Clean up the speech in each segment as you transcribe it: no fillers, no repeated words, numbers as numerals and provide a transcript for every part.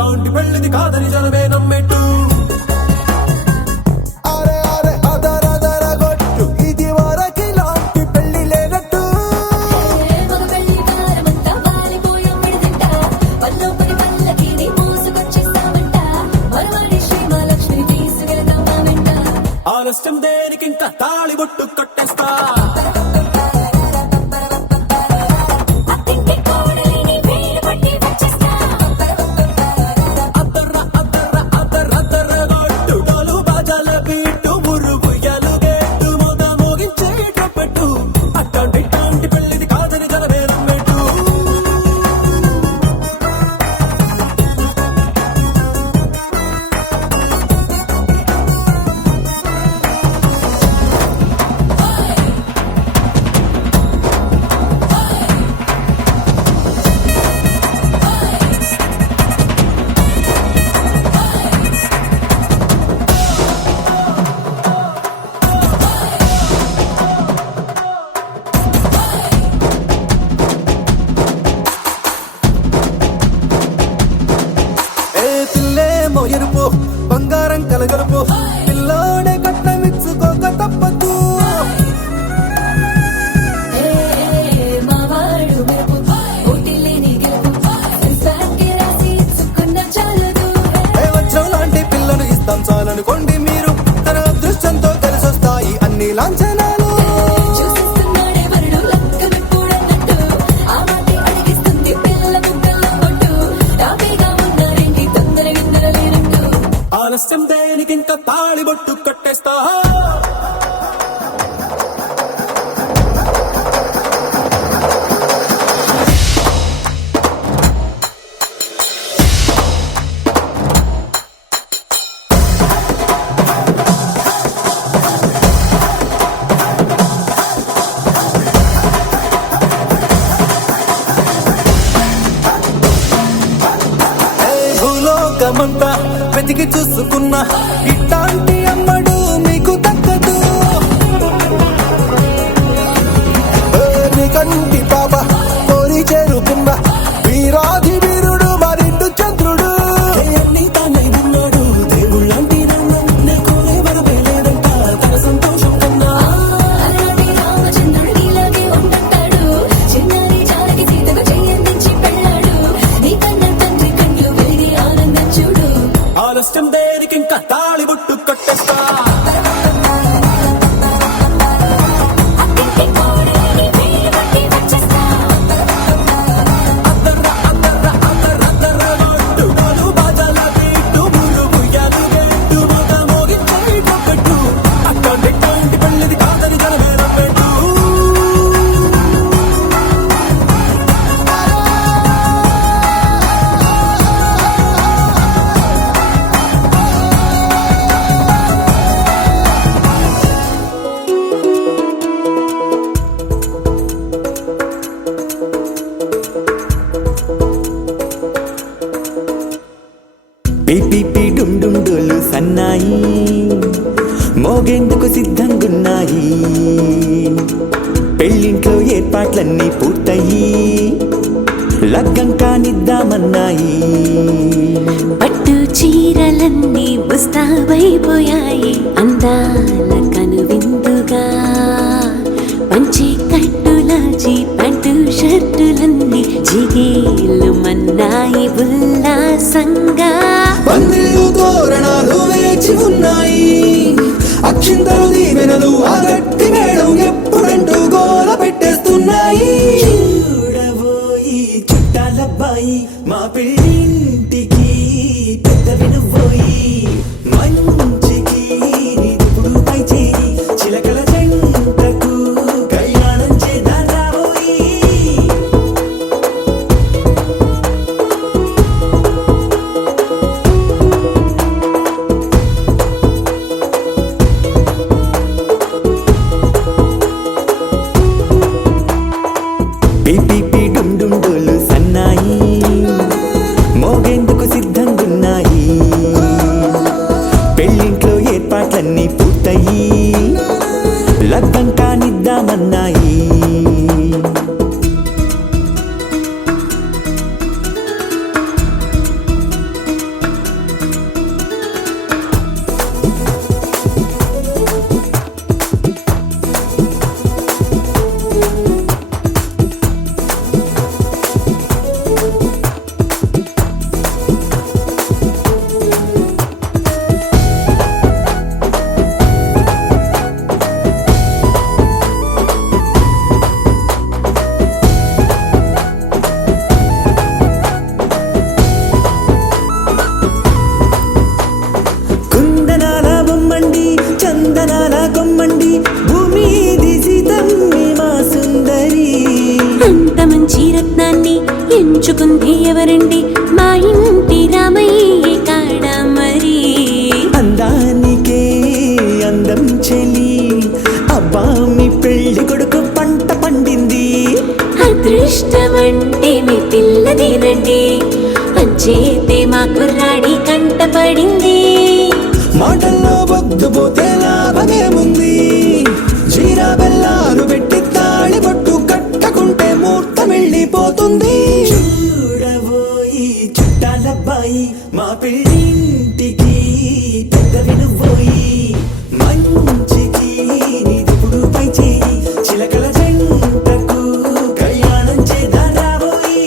అట్టాంటి పెళ్లిది కాదని జనమే నమ్మెట్టు ఆలస్యం దేనికి ఇంకా తాళిబొట్టు కట్టేస్తా ఎరుపు బంగారం కలగలుపు పిల్లోడే కట్టమిచ్చుకోక తప్పదు వజ్రం లాంటి పిల్లను ఇస్తాం చాలనుకోండి మీరు తన అదృష్టంతో కలిసొస్తాయి అన్ని లాంఛనాలు ఆలస్యం దేనికి ఇంకా తాళిబొట్టు కట్టేస్తా భూలోకమంతా వెతికి చూసుకున్నా ఇట్లాంటి అమ్మడు మీకు దక్కదు కంటి పాప కోరి చేరుకున్నా వీరాధి వీరుడు మరిండు చంద్రుడు అన్ని తానై ఉన్నాడు దేవుళ్ళంటి వరవేలేదంట తన సంతోషం కన్నా ఆలస్యం దేనికి ఇంకా తాళిబొట్టు కట్టేస్తా పిపి డుండుండోలు సన్నాయి మోగేందుకు సిద్ధంగున్నాయి పెళ్ళింట్లో ఏర్పాట్లన్నీ పూర్తయి లగ్గం కానిద్దామన్నాయి పట్టు చీరలన్నీ ముస్తాబైపోయాయి అందాల కనువిందుగా పంచి కట్టులాచి ప్యాంటు షర్టులన్నీ జిగేలు మన్నాయి ఉల్లాసంగా పందిళ్ళు తోరణాలు వేచి ఉన్నాయి అక్షింతలు దీవెనలు ఆ గట్టి మేడం ఎప్పుడంటూ గోల పెట్టేస్తున్నాయి చూడబోయి చుట్టాలబ్బాయి మా పెళ్ళింటికి పెద్ద వినుబోయి మంచికి ఇప్పుడు పై చేరి చిలకల జంటకు కళ్యాణం చేద్దాం రాబోయి పిపి డుండుండోలు సన్నాయి మోగేందుకు సిద్ధంగున్నాయి పెళ్ళింట్లో ఏర్పాట్లన్నీ పూర్తయి లగ్గం కానిద్దామన్నాయి మెచ్చుకుంది ఎవరండి మా ఇంటి రామయ్య కాడ మరి అందానికే అందం చెలి అబ్బా మీ పెళ్లి కొడుకు పంట పండింది అదృష్టం అంటే మీ పిల్లదేనండి పంచేతే మా కుర్రాడి కంట పడింది మాటల్లో వద్దుపోతే లాభమేముంది జీరా బెల్లాలు పెట్టి తాళి పట్టు కట్టకుంటే ముహూర్తం వెళ్ళిపోతుంది చూడబోయి చుట్టాలబ్బాయి మా పెళ్ళింటికి పెద్ద వినుబోయి మంచికి నీదిప్పుడు పై చేయి చిలకల జంటకు కళ్యాణం చేద్దాం రాబోయి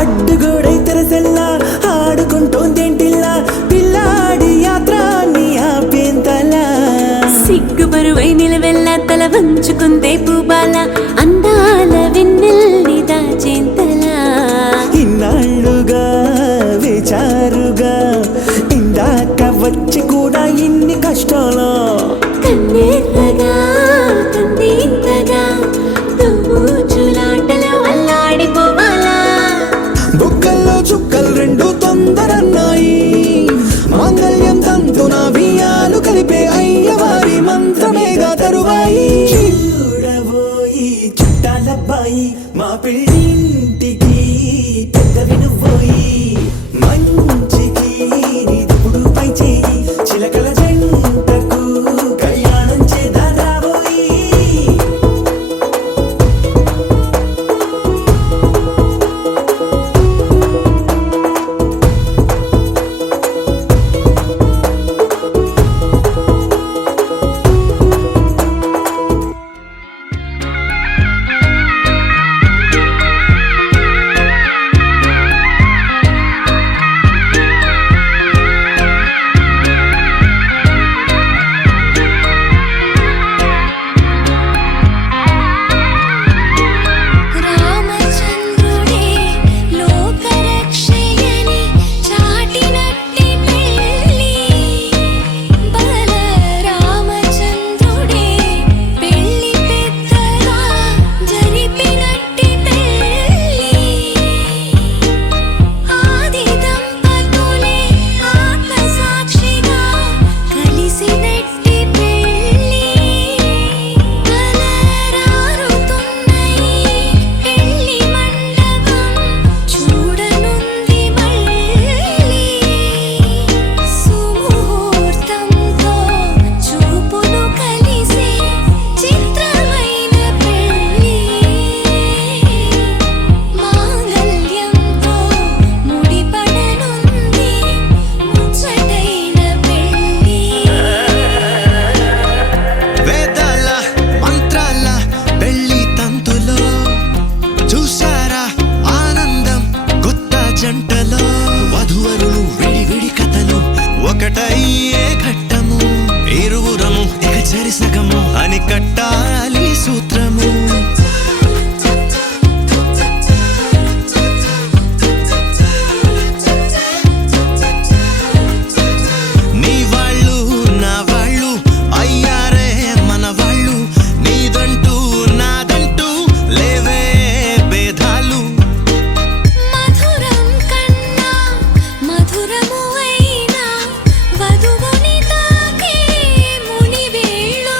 అడ్డుగోడై తెరసెల్లా ఆడుకుంటోందేంటిల్లా పిల్లాడి యాత్ర నీ ఆపేంతలా సిగ్గుబరువై నిలవెల్ల తల వంచుకుందే పూబాల అందాల వెన్నెల్ని దాచేంతలా ఇన్నాళ్ళుగా వేచారుగా ఇందాక వచ్చి కూడా ఇన్ని కష్టాలా కన్నెర్రగా కందింతగా తుమ్ముచులాటలో అల్లాడిపోవాలా బుగ్గల్లో చుక్కలు రెండు తొందరన్నాయి మాంగళ్యం తంతున బియ్యాలు కలిపే అయ్యవారి మంత్రమేగా తరువాయి చూడబోయి చుట్టాలబ్బాయి మా పెళ్ళింటికి పెద్ద వినుబోయి మంచికి నీదిప్పుడు పై చేయి చిలకల జంటకు కళ్యాణం చేద్దాం రాబోయి రామచంద్రుడే లోకరక్షయని చాటినట్టి పెళ్ళి బల రామచంద్రుడే పెళ్ళి పెద్దగా జరిపినట్టి పెళ్ళి ఆది దంపతులే ఆత్మసాక్షిగా కలిసినట్టి పెళ్ళి అలరారుతున్నయి పెళ్ళి మండపం చూడనుంది మళ్ళీ సుముహూర్తంతో చూపులు కలిసే చిత్రమైన పెళ్ళి మాంగళ్యంతో ముడిపడనుంది ముచ్చటైన పెళ్ళి వేదాల మంత్రాల పెళ్లి తంతులో చూసారా ఆనందం కొత్త జంటలో వధువరులు విడివిడి కథలు ఒకటయ్యే ఘట్టము ఇరువురము ఇక చెరిసగము అని కట్టాలి సూత్రము నీ వాళ్ళు నా వాళ్ళు అయ్యారే మన వాళ్ళు నీదంటూ నాదంటూ లేవే భేదాలు మధురం కన్నా మధురము అయినా వధువుని తాకే మునివేళ్ళు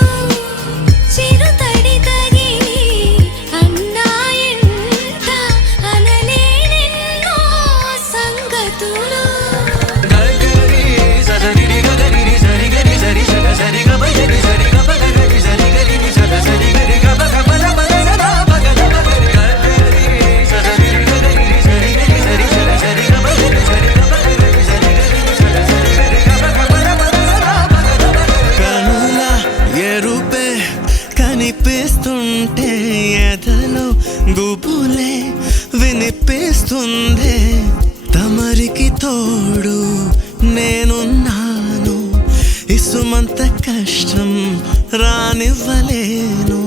తమరికి తోడు నేనున్నాను ఇసుమంత కష్టం రానివ్వలేను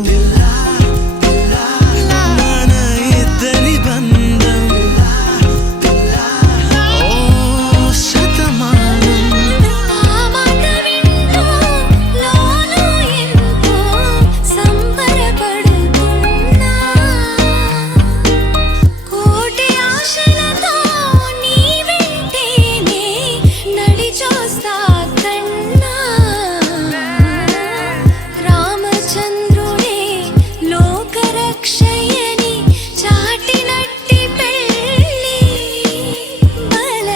మన ఇద్దరి బంధం ఓ శతమానం ఆ మాట వింటూ లోలో ఎంతో సంబరపడుతున్నా కోటి ఆశలతో నీ వెంటేనే నడిచొస్తా కన్నా రామచంద్రుడే లోకరక్షయని చాటినట్టి పెళ్ళి బల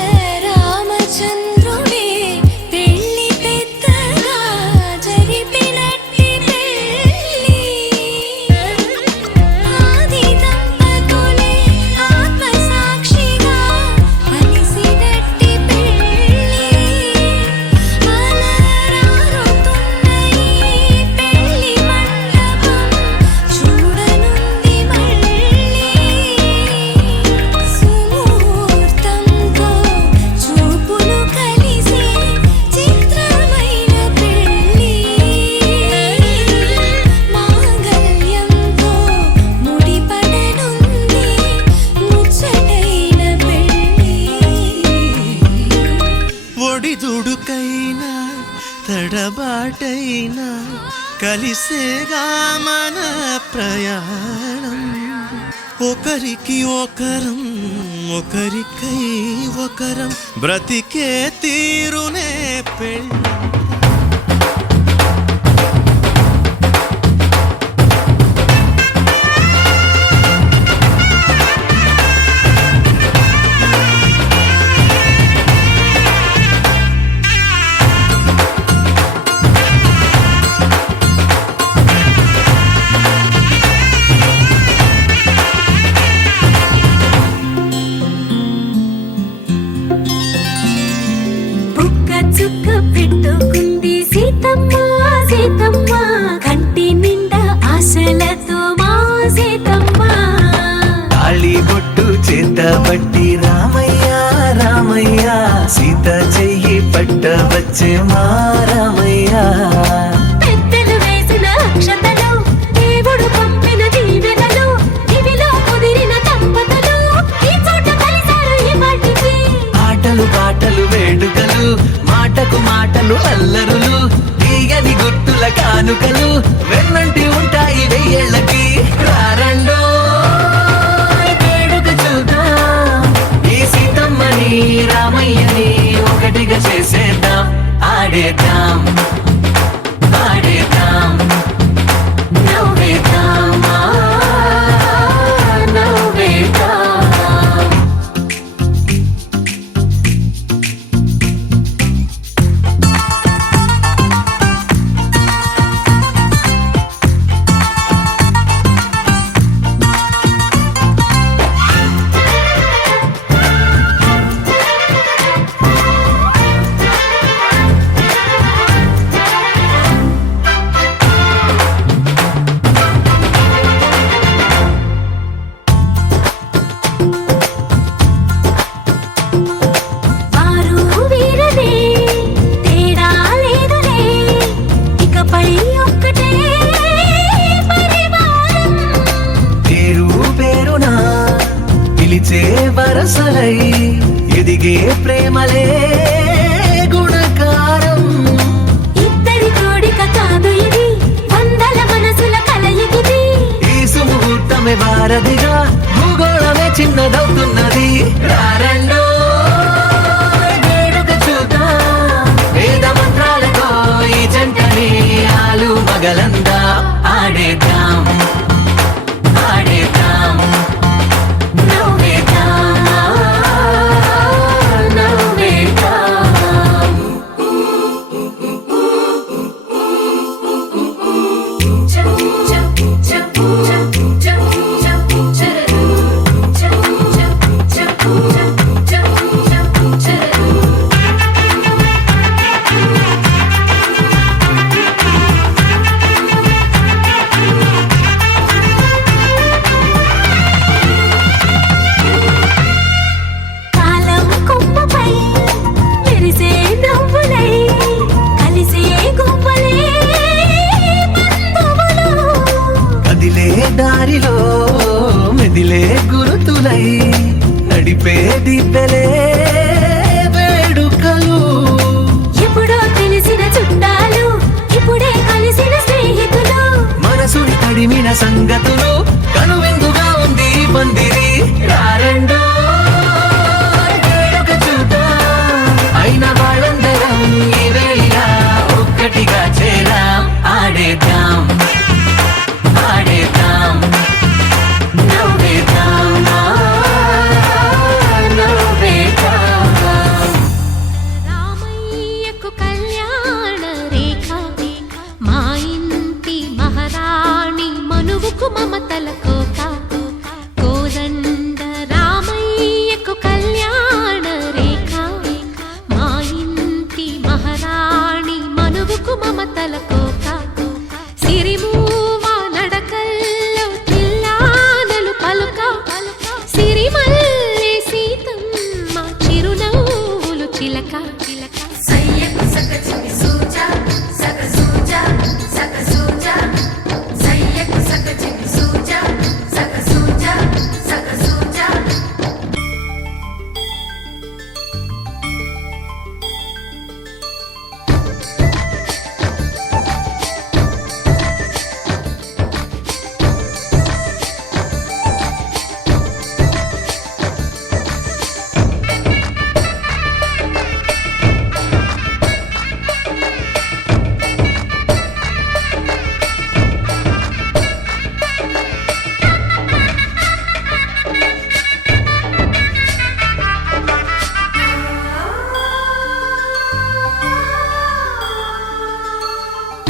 రామచంద్రుడే పెళ్ళి పెద్దగా జరిపినట్టి పెళ్ళి ఆది దంపతులే ఆత్మసాక్షిగా కలిసినట్టి పెళ్ళి అలరారుతున్న ఈ పెళ్ళి మండపం చూడనుంది మళ్ళీ సుముహూర్తంతో చూపులు కలిసి చిత్రమైన పెళ్ళి మాంగళ్యంతో ముడిపడనుంది ముచ్చటైన పెళ్ళి ఒడిదుడుకైనా తడబాటైనా కలిసేగా మన ప్రయాణం ఒకరికి ఒకరం ఒకరికై ఒకరం బ్రతికే తీరునే పెళ్ళి బుక్క చుక్క పెట్టుకుంది సీతమ్మ సీతమ్మ కంటి నిండా ఆశలతో మా సీతమ్మ తాళి బొట్టు చేతబట్టి రామయ్య రామయ్య సీత చెయ్యి పట్ట వచ్చే మా రామయ్య పెద్దలు వేసిన అక్షతలు దేవుడు పంపిన దీవెనలు ఇవిలో కుదిరిన దంపతులు ఈ చోట కలిశారు ఈ వాటికి ఆటలు పాటలు వేడుకలు మాటకు మాటలు అల్లరులు తీయని గుర్తుల కానుకలు వెన్నంటి ఉంటాయి వెయ్యేళ్ళకి రారండో వేడుక చూద్దాం ఈ సీతమ్మని రామయ్యని ఒకటిగా చేసేద్దాం ఆడేద్దాం ఆడేద్దాం నవ్వేద్దాం నవ్వేద్దాం వారు వీరనే తేడా లేదులే ఇకపై ఒక్కటే పరివారం పేరు పేరునా పిలిచే వరసలై ఎదిగే ప్రేమలే గుణకారం ఇద్దరి కోడిక కాదు ఇది వందల మనసుల కలయికిది ఈ సుముహూర్తమే వారధిగా భూగోళమే చిన్నదవుతున్నది రారండో వేడుక చూద్దాం వేద మంత్రాలతో ఈ జంటని ఆలు మగలందా ఆడేద్దాం ఆడేద్దాం నవ్వేద్దాం నవ్వేద్దాం Cha cha cha cha cha cha cha cha cha cha తీపెలే వేడుకలు ఎప్పుడో తెలిసిన చుట్టాలు ఇప్పుడే కలిసిన స్నేహితులు మనసుని తడిమిన సంగతులు కనువిందుగా ఉంది ఈ పందిరి రారండో వేడుక చూద్దాం అయిన వాళ్ళందరం ఈ వేళ ఒక్కటిగా చేరాం ఆడేద్దాం ఆడేద్దాం నవ్వేద్దాం నవ్వేద్దాం రామయ్యకు కళ్యాణ రేఖ మా ఇంటి మహారాణి మనువుకు మమతల కోక కోదండ రామయ్యకు కళ్యాణ రేఖ మా ఇంటి మహారాణి మనువుకు మమతల కోక సిరిమూవ నడకల్లో తిల్లానలు పలుక సిరిమల్లె సీతమ్మ చిరునవ్వులు చిలక సయ్యకు సక చిమి సూజా సక సూజా సక సూజా సయ్యకు సక చిమి సూజా సక సూజా సక సూజా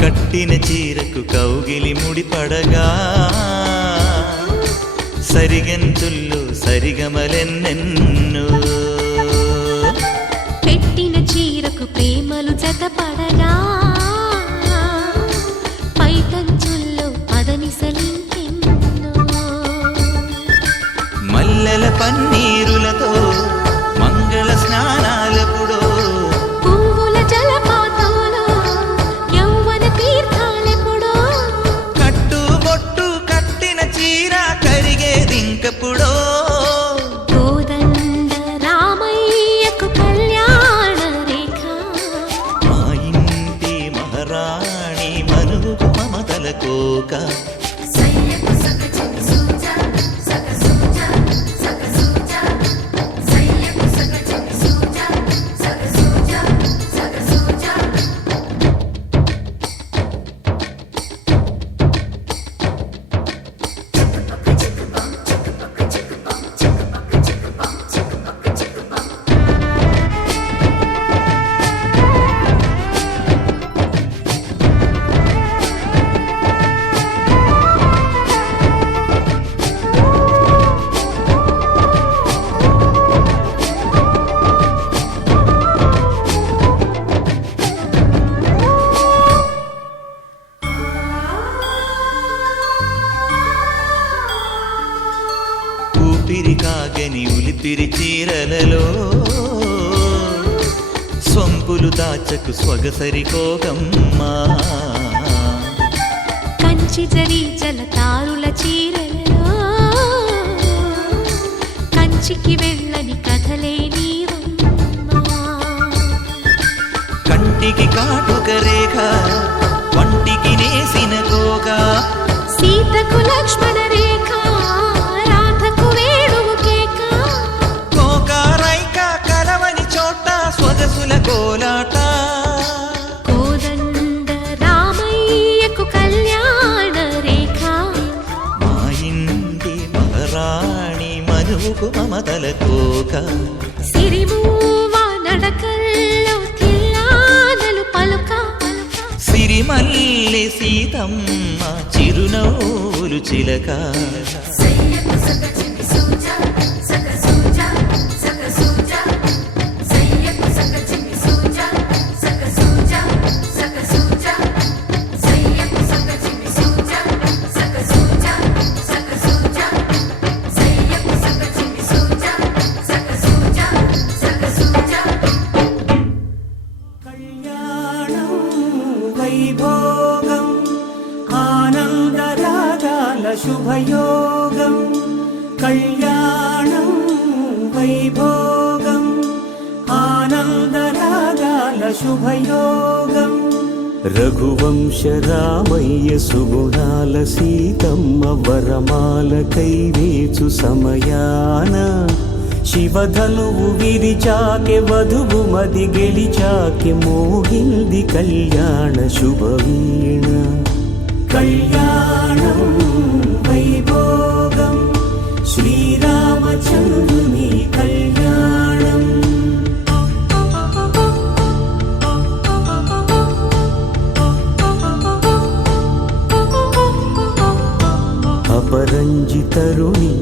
కట్టిన చీరకు కౌగిలి ముడిపడగా సరిగంతుల్లో సరిగమలెన్నెన్నో పెట్టిన చీరకు ప్రేమలు జతపడగా పైకంచుల్లో పదనిసలింకెన్నో మల్లెల పన్నీరులతో మంగళ స్నానాలెప్పుడో పువ్వుల జలపాతంలో యౌవన తీర్థాలెప్పుడో కట్టుబొట్టు కట్టిన చీర కరిగేదింకప్పుడో కోదండ రామయ్యకు కళ్యాణ రేఖ మా ఇంటి మహారాణి మనువుకు మమతల కోక సయ్యకు సక చిమి సూజా సక సూజా సక సూజా సయ్యకు సక చిమి సూజా సక సూజా సక సూజా ఊపిరి కాగని ఉలిపిరి చీరలలో సొంపులు దాచకు స్వగసరి కోగమ్మా కంచి జరి జలతారుల చీరలలో కంచికి వెళ్ళని కథలే నీవమ్మా కంటికి కాటుక రేఖ వంటికి నేసిన గోగా సీతకు లక్ష్మణ రేఖ రాధకు వేణువు కేక కోకారైక కలవని చోట స్వగసుల కోలాట కోదండ రామయ్యకు కళ్యాణ రేఖ మా ఇంటి మహారాణి మనువుకు మమతల కోక సిరిమూవ నడకల్లో తిల్లానలు పలుక సిరిమల్లె సీతమ్మ చిరునవ్వులు చిలక సయ్యకు సక చిమి సూజా సక సూజా సక సూజా సయ్యకు సక చిమి సూజా సక సూజా సక సూజా సయ్యకు సక చిమి సూజా సక సూజా సక సూజా సయ్యకు సక చిమి సూజా సక సూజా సక సూజా కళ్యాణం వైభోగం ఆనందరాగాల శుభయోగం కళ్యాణం వైభోగం శుభయోగం రఘువంశ రామయ్య సుగుణాల సీతమ్మ వరమాల కైవేచు సమయాన శివధనువు విరిచాకె వధువు మది గెలిచాకె మోగింది కళ్యాణ శుభవీణ కళ్యాణం వైభోగం శ్రీరామచంద్రుని కళ్యాణం అపరంజితరుణి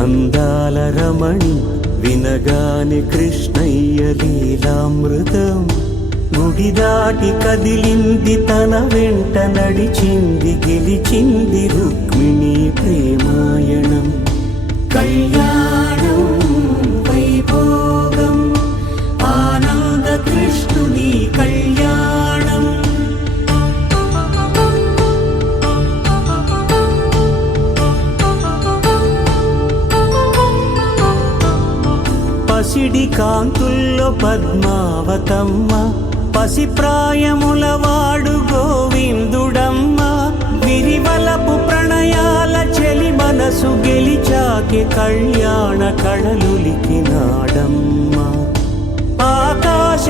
అందాల రమణి వినగాని కృష్ణయ్య లీలామృతం గుడి దాటి కదిలింది తన వెంట నడిచింది గెలిచింది రుక్మిణి ప్రేమాయణం కళ్యాణం వైభోగం ఆనంద కృష్ణుని కళ్యాణం పసిడి కాంతుల్లో పద్మావతమ్మ పసిప్రాయముల వాడు గోవిందుడమ్మ విరివలపు ప్రణయాల చెలి మనసు గెలిచాకి కళ్యాణ కళలులికినాడమ్మ ఆకాశరాజునకు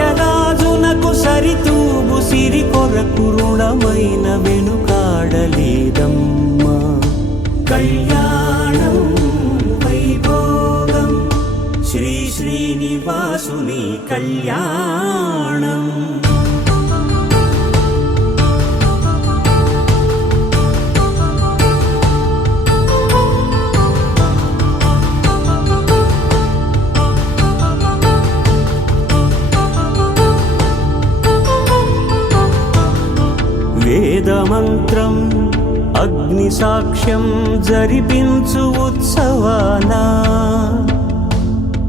సరితూగు సిరి కొరకు రుణమైన వెనుకాడలేదమ్మ కళ్యాణం వైభోగం శ్రీ శ్రీనివాసుని కళ్యాణం వేదమంత్రం అగ్ని సాక్ష్యం జరిపించు ఉత్సవానా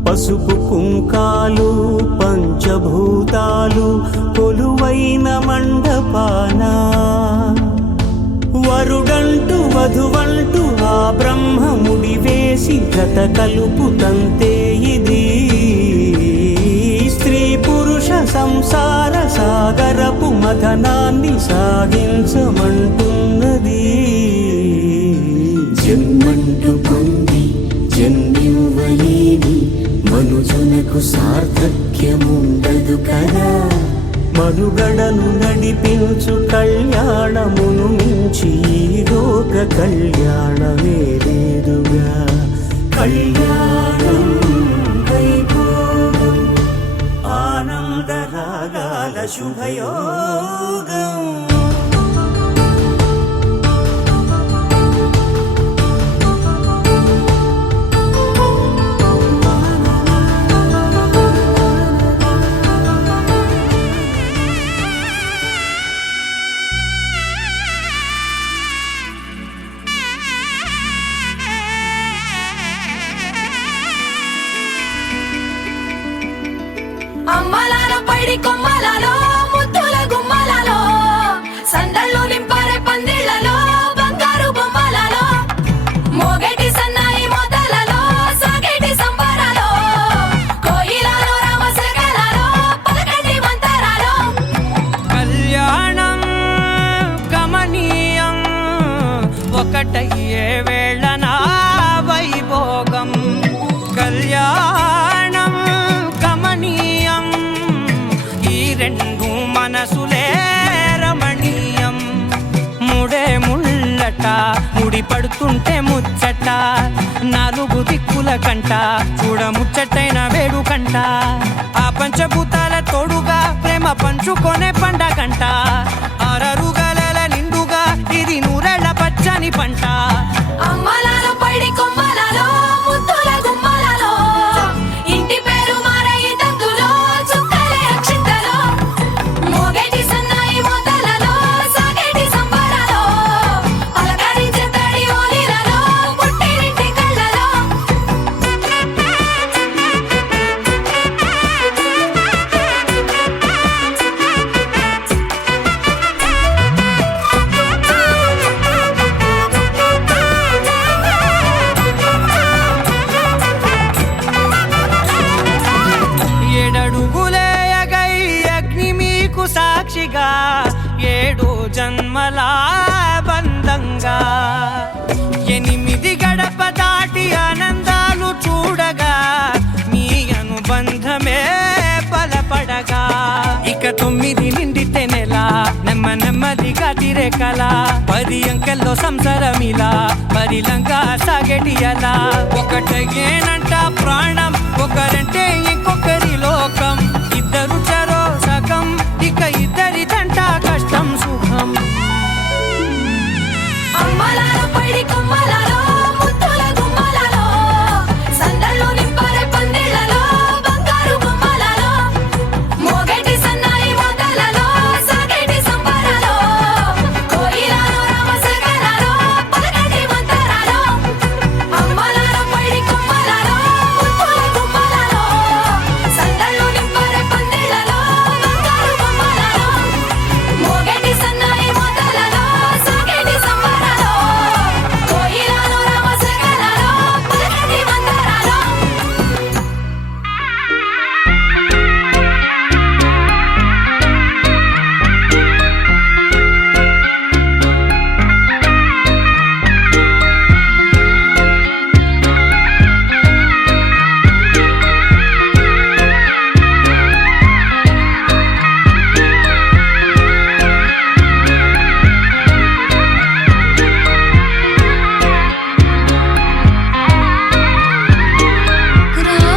పసుపు కుంకాలు పంచభూతాలు కొలువైన మండపాన వరుడంటూ వధువంటూ ఆ బ్రహ్మముడి వేసి జత కలుపుతంతే ఇది స్త్రీ పురుష సంసార సాగరపు మథనాన్ని సాగించమంటున్నది జన్మంటూ పొంది జన్మివ్వలేని మనుజునకు సార్థక్యముండదు కదా మనుగడను నడిపించు కళ్యాణమును మించి ఈ లోక కళ్యాణమే లేదుగా కళ్యాణం వైభోగం ఆనంద రాగాల శుభయోగం అమ్మలాలో పైడి కొమ్మలలో ముద్దుల గుమ్మలలో సందళ్ళు నింపారే పందిళ్లలో బంగారు బొమ్మలలో మోగేటి సన్నాయి మోతలలో సాగేటి సంబరాలో కోయిలలో రామసగలలో పలకటి మంతరాలో కళ్యాణం గమనీయం ఒకటయ్యే వేళనా వైభోగం కళ్యాణం గమనీయం ఈ రెండు మనసులే రమణీయం ముడే ముళ్ళట ముడి పడుతుంటే ముచ్చట నాలుగు దిక్కుల కంట చూడ ముచ్చటైన వేడుకంట ఆ పంచభూతాల తోడుగా ప్రేమ పంచుకొనే పండగంట అరరుగల నిండుగా ఇది నూరెళ్ళ పచ్చని పంట అమ్మలాలో పైడి కొమ్మలలో ముద్దుల గుమ్మలలో ఇంటి పేరు మారయి తందులో చుక్కలే అక్షింతలో మోగేటి సన్నాయి మోతలలో సాగేటి సంబరాలో అలకరించే తడి ఓలిలలో పుట్టినింటి కళ్ళలో నెమ్మదిగా 7 జన్మల బంధంగా 8 గడప దాటి ఆనందాలు చూడగా మీ అనుబంధమే బలపడగా ఇక 9 నిండితే నెల నెమ్మదిగా తిరే కల 10 అంకెల్లో సంసారమిలా పరిలంగా సాగేటియలా ఒకటేనంట ప్రాణం ఒకరంటే ఇంకొకరి లోకం ఇద్దరు చరో సగం ఇక ఇద్దరిదంట కష్టం సుఖం అమ్మలాలో పడి కొమ్మలాలో ముత్తుల గుమ్మలాలో సందల్లో నింపారే పందిళ్ళలో బంగారు బొమ్మలాలో మోగేటి సన్నాయి మోతలలో సాగేటి సంబరాలో కోయిలాలో రామశకలాలో పలకటి మంతరాలో అమ్మలాలో పడి కొమ్మలాలో ముత్తుల గుమ్మలాలో సందల్లో నింపారే పందిళ్ళలో బంగారు బొమ్మలాలో మోగేటి సన్నాయి మోతలలో సాగేటి సంబరాలో కోయిలాలో రామశకలాలో పలకటి మంతరాలో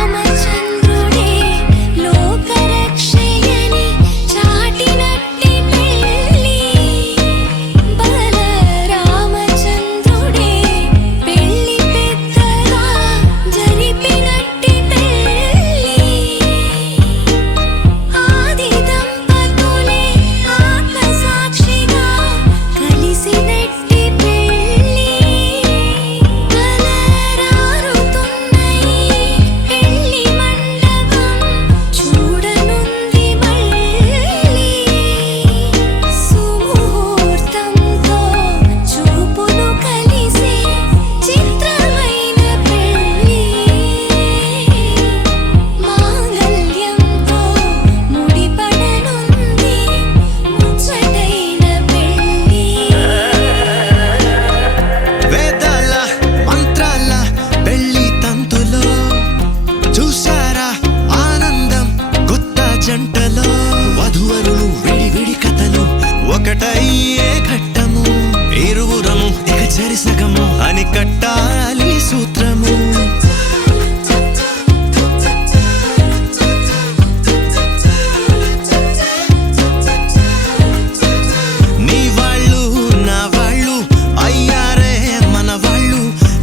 రామచంద్రుడే లోకరక్షయని చాటినట్టి పెళ్ళి బల రామచంద్రుడే పెళ్ళి పెద్దగా జరిపినట్టి పెళ్ళి ఆది దంపతులే ఆత్మసాక్షిగా కలిసినట్టి పెళ్ళి కలరారుతున్నయి పెళ్ళి మండపం చూడనుంది మళ్ళీ సుముహూర్తంతో చూపులు కలిసే చిత్రమైన పెళ్ళి మాంగళ్యంతో ముడిపడనుంది ముచ్చటైన పెళ్ళి వేదాల మంత్రాల పెళ్లి తంతులో చూసారా ఆనందం కొత్త జంటలో వధువరులు విడి కథలు ఒకటయ్యే ఘట్టము ఇరువురము ఇక చెరిసగము అని కట్టాలి సూత్రము నీ వాళ్ళు నా వాళ్ళు అయ్యారే మన వాళ్ళు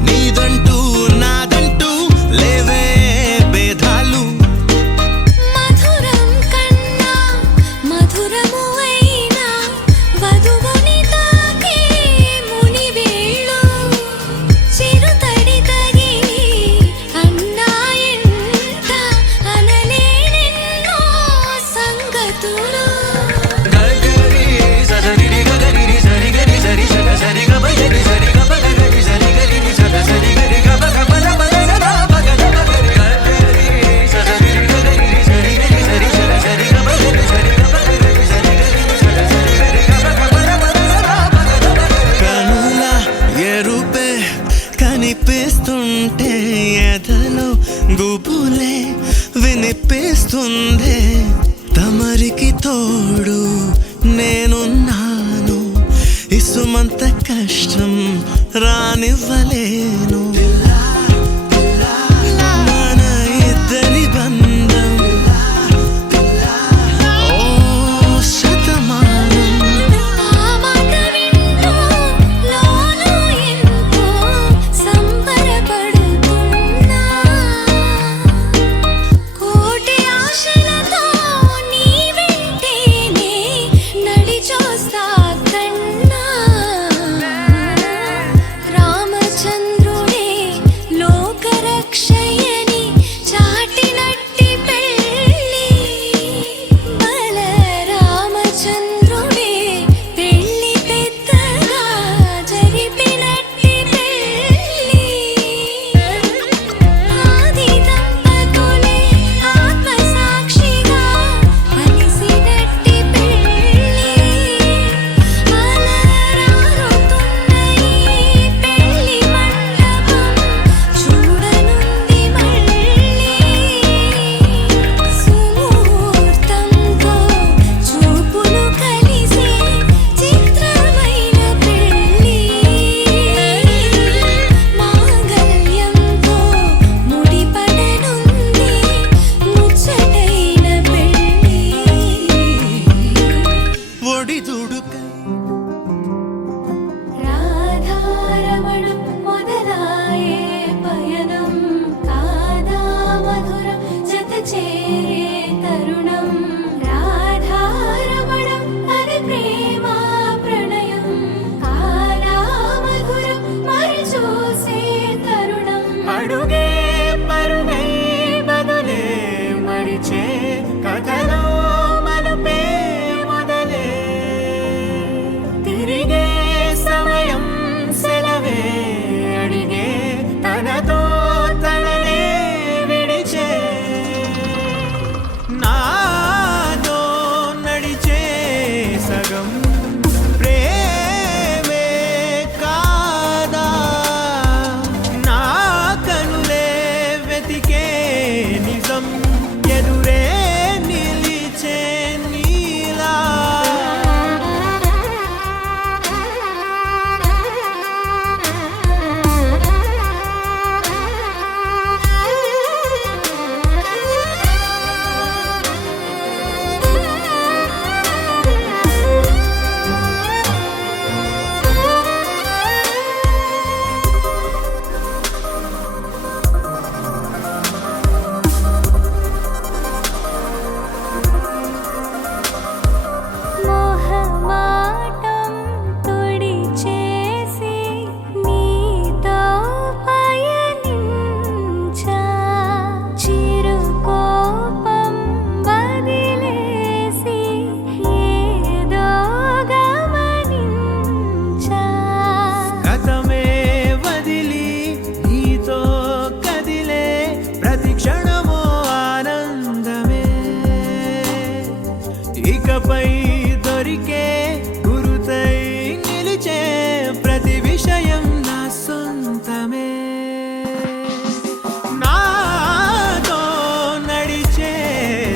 నీదంటూ నాదంటూ లేవే భేదాలు మధురం కన్నా మధురము అయినా వధువుని తాకే ముని వేళ్ళు చిరుతడి తగిలి అన్నాయంట అనలేనెన్నో సంగతులు కనుల ఎరుపే కనిపిస్తుంటే ఎదలో గుబులే వినిపిస్తుందే తమరికి తోడు నేనున్నాను ఇసుమంత కష్టం రానివ్వలేను మన ఇద్దరి బంధం ఓ శతమానం ఆ మాట వింటూ లోలో ఎంతో సంబరపడుతున్నా కోటి ఆశలతో నీ వెంటేనే నడిచొస్తా కన్నా రామచంద్ర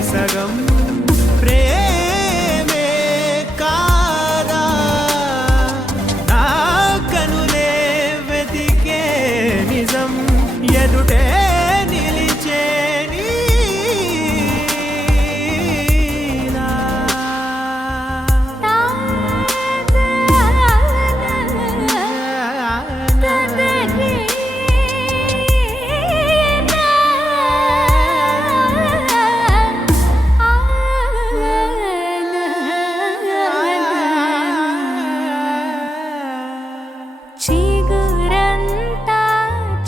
సగం ప్రేమే కాదా నా కనులే వెతికే నిజం ఎదుటే నిలిచే నీలా. చిగురంతా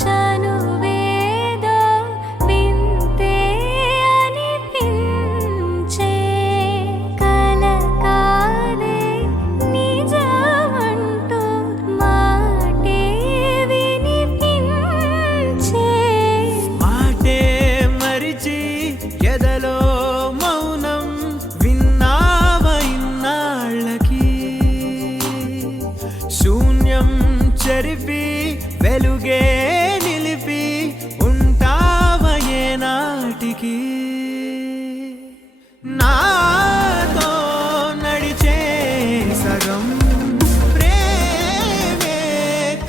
చనువేదో వింతే అనిపించే కల కాదే నిజమంటూ మాటే వినిపించే మాటే మరిచి ఎదలో మౌనం విన్నావ ఇన్నాళ్ళకి శూన్యం చెరిపి వెలుగే నిలిపి ఉంటావ ఏనాటికి నాతో నడిచే సగం ప్రేమే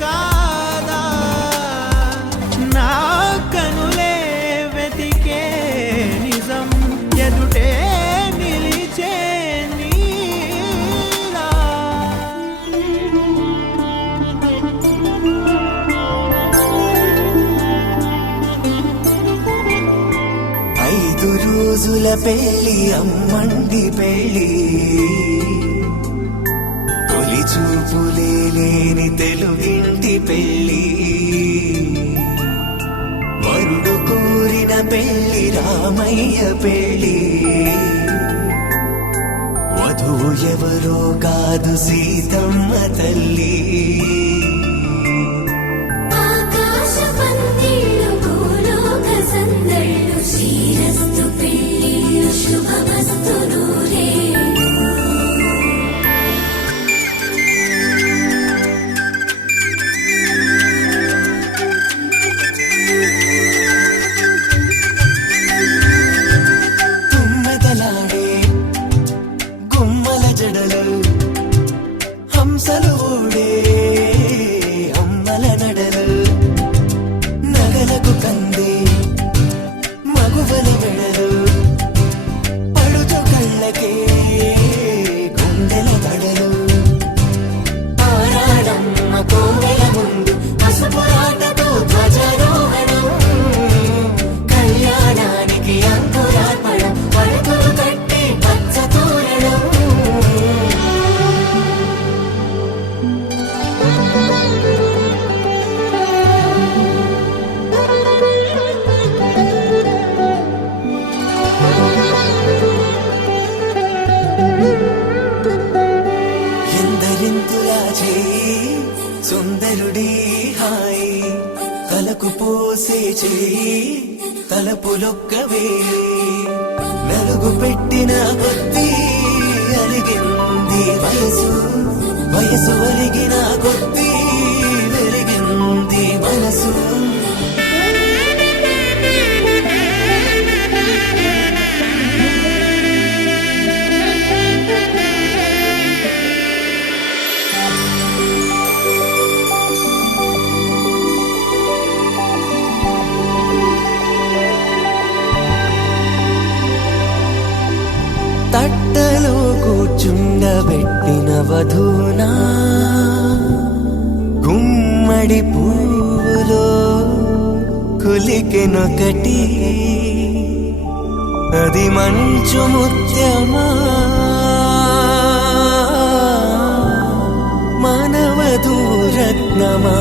కాదా నా కనులే వెతికే నిజం ఎదుటే నిలిచే నీలా. ఐదు రోజుల పెళ్లి అమ్మండి పెళ్లి తొలి చూపులే లేని తెలుగింటి పెళ్లి వరుడు కోరిన పెళ్లి రామయ్య పెళ్లి వధువు ఎవరో కాదు సీతమ్మ తల్లి. ఆకాశ పందిళ్ళు భూలోక సందళ్ళు శ్రీరస్తు పెళ్ళిళ్ళు శుభమస్తు నూరే తుమ్మెదలాడే గుమ్మల జడలు హంసలు ఓడే అమ్మల నడలు నగలకు కందే మగువల వెడలు పడుచు కళ్ళకే గుండెల దడలు ఆరాడమ్మ కోవెల ముందు పసుపు ఆటతో ధ్వజారోహణం కళ్యాణానికి అంకురార్పణం పడుకులు కట్టి పచ్చ తోరణం. ఎందరింతులా చేయి సుందరుడి హాయి తలకు పోసే చేయి తలపులొక్కవే నలుగు పెట్టిన కొద్దీ అలిగింది వయసు వయసు ఒలిగిన కొద్దీ వెలిగింది మనసు. తట్టలో కూర్చుండబెట్టిన వధూనా గుమ్మడి పువ్వులో కులికెనొకటి అది మంచు ముత్యమా మానవధూ రత్నమా.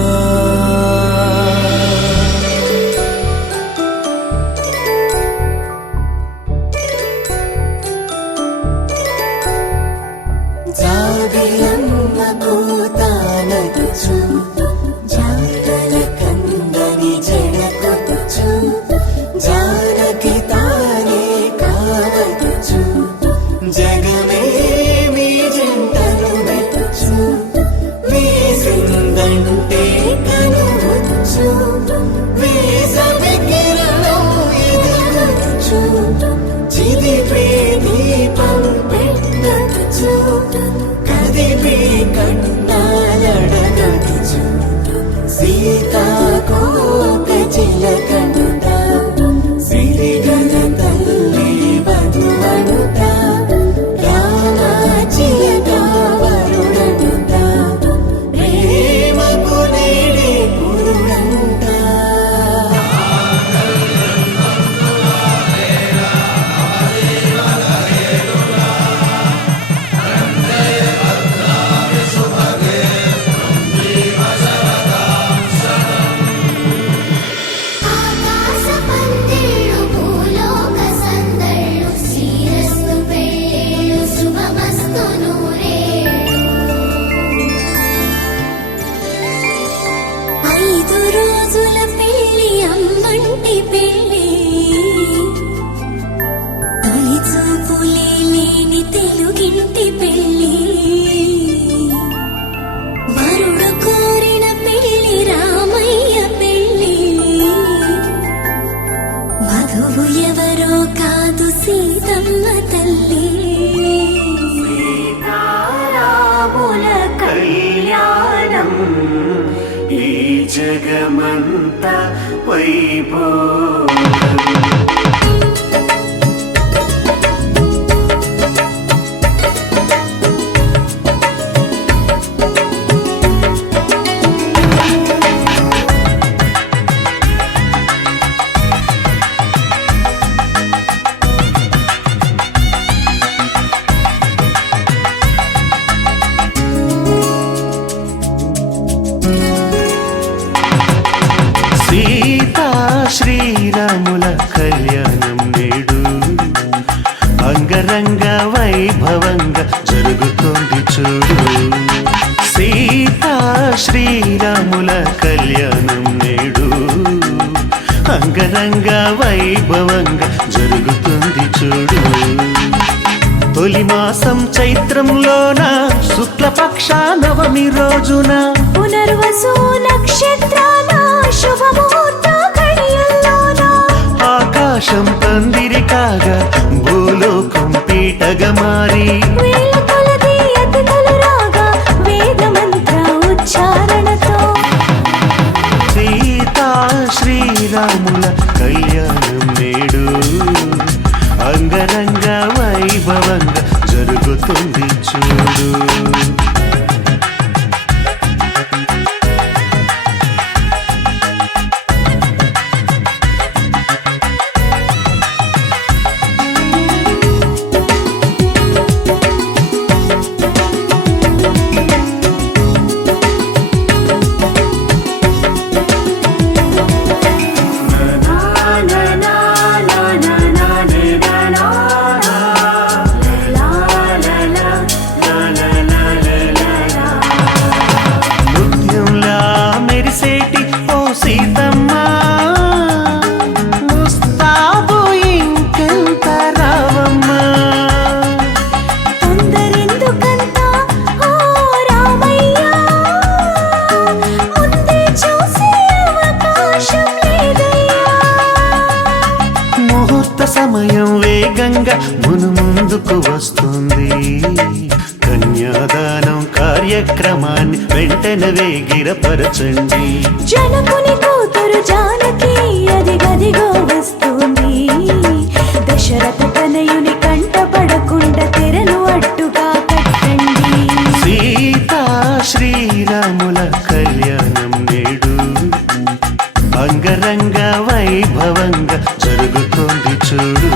జాబిలమ్మ కూతానదుచు జాడల కందని జడకొట్టుచు జానకి తానే కావదుచు జగమే మీ జంటను వెతుచు వేసిందంటే తెలుగింటి పెళ్ళి వరుడు కోరిన పెళ్ళి రామయ్య పెళ్ళి వధువు ఎవరో కాదు సీతమ్మ తల్లి సీతారాముల కళ్యాణం ఈ జగమంత వైభోగం సీతా శ్రీరాముల కళ్యాణం నేడు అంగరంగ వైభవంగా జరుగుతోంది చూడు సీతా శ్రీరాముల కళ్యాణం నేడు అంగరంగ వైభవంగా జరుగుతుంది చూడు తొలి మాసం చైత్రంలోన శుక్లపక్ష నవమి రోజున పునర్వసు నక్షత్రాల శుభముహూర్త ఘడియల్లోన ఆకాశం పందిరి కాగా భూలోకం పీటగా మారి వేల కొలది అతిథులు రాగా వేద మంత్ర ఉచ్చారణతో సీతా శ్రీరాముల కళ్యాణం నేడు అంగరంగ వైభవంగా జరుగుతుంది చూడు నృత్యంలా మెరిసేటి ఓ సీతమ్మ ముస్తాబు ఇంకెంత రావమ్మ తొందరెందుకంతా ఓ రామయ్య ముందే చూసే అవకాశం లేదయ్యా ముహూర్త సమయం వేగంగా ముందుకు వస్తుంది కన్యాదానం కార్యక్రమాన్ని వెంటనే వేగిరపరచండి జనకుని కూతురు జానకి అది గదిగో వస్తుంది దశరథ తనయుని కంట పడకుండా తెరను అడ్డుగా కట్టండి సీతా శ్రీరాముల కళ్యాణం నేడు అంగరంగ వైభవంగా జరుగుతోంది చూడు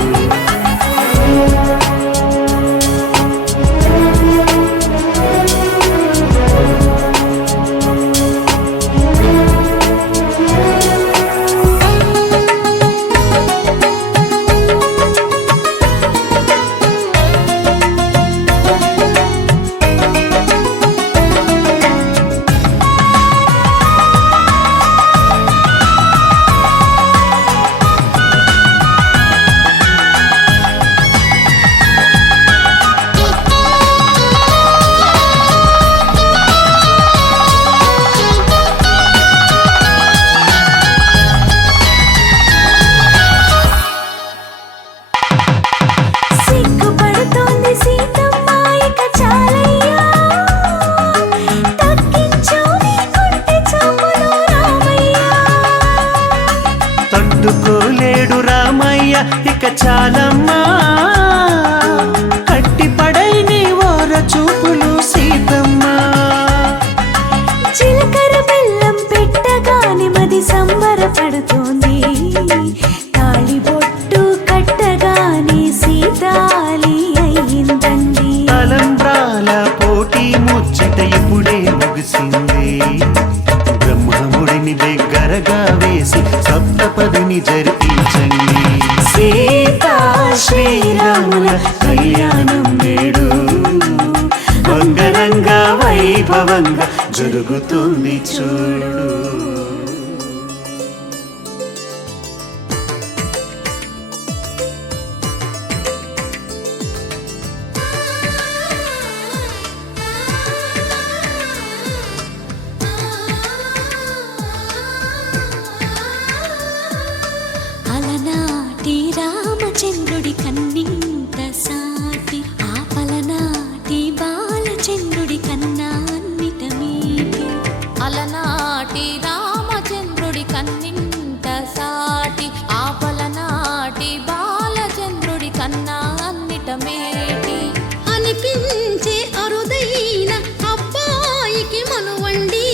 సిగ్గుపడుతోంది సీతమ్మ ఇక చాలయ్యా తగ్గించు నీ కుంటి చూపులు రామయ్య తట్టుకోలేడు రామయ్య ఇక చాలమ్మా కట్టిపడై నీ ఓర చూపులు సీతమ్మ చిలకర బెల్లం పెట్టగాని మది సంబరపడుతోంది తాళిబొట్టు కట్టగాని సీతాలి అయ్యిందండి తలంబ్రాల పోటీ ముచ్చట ఇప్పుడే ముగిసింది బ్రహ్మముడిని దగ్గరగా వేసి సప్తపదిని జరిపించండి సీతా శ్రీరాముల కళ్యాణం నేడు అంగరంగ వైభవంగా జరుగుతుంది చూడు కన్నా అన్నిట మేటి అనిపించే అరుదైన అబ్బాయికి మనువండి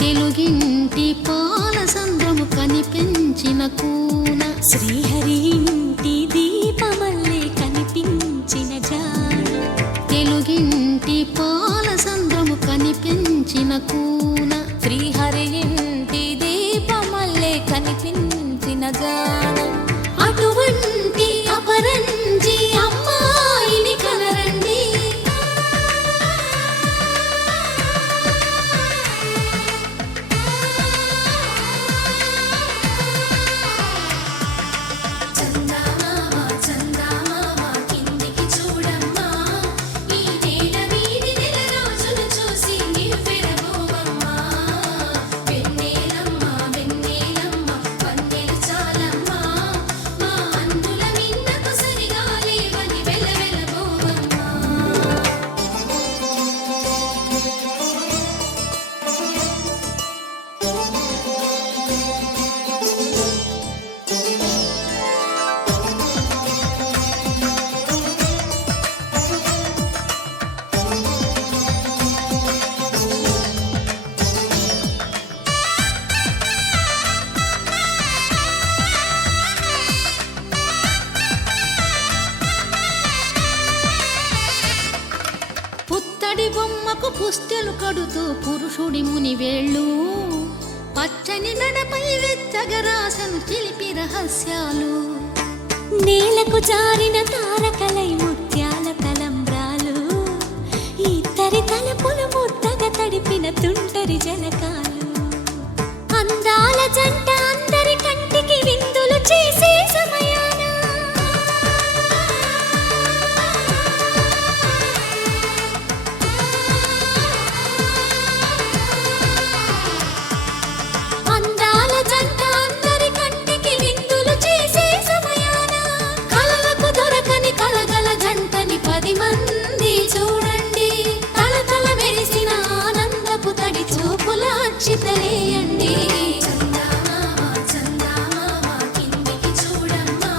తెలుగింటి పాల సంద్రము కనిపించిన కూన శ్రీహరి ఇంటి దీపమల్లే కనిపించిన జాడ తెలుగింటి పాల సంద్రము కనిపించిన కూన శ్రీహరి ఇంటి దీపమల్లే కనిపించిన జాడ అటువంటి అపరంజి అమ్మాయిని కనరండి చందమామ చందమామ కిందికి చూడమ్మా ఈ నేల మీది నెల రోజులు చూసి నివ్వెరబోవమ్మా వెన్నెలమ్మ వెన్నెలమ్మ వన్నెలు చాలమ్మా మా అందుల మిన్నకు సరిగా లేవని వెలవెలబోవమ్మా పుత్తడి బొమ్మకు పుస్తెలు కడుతూ పురుషుడి ముని వేళ్ళు పచ్చని నడపై వెచ్చగా రాసను చిలిపి రహస్యాలు నేలకు జారిన తారకలై ముత్యాల తలంబ్రాలు ఇద్దరి తలపులు ముద్దగా తడిపిన తుంటరి జలకాలు అందాల జంట అందరి కంటికి విందులు చేసే సమయాన అందాల జంట అందరి కంటికి విందులు చేసే సమయాన కలలకు దొరకని కలగల జంటని 10 మంది చూడండి తలతల మెరిసిన ఆనందపు తడి చూపుల అక్షితలేయండి చందమామ చందమామ కిందికి చూడమ్మా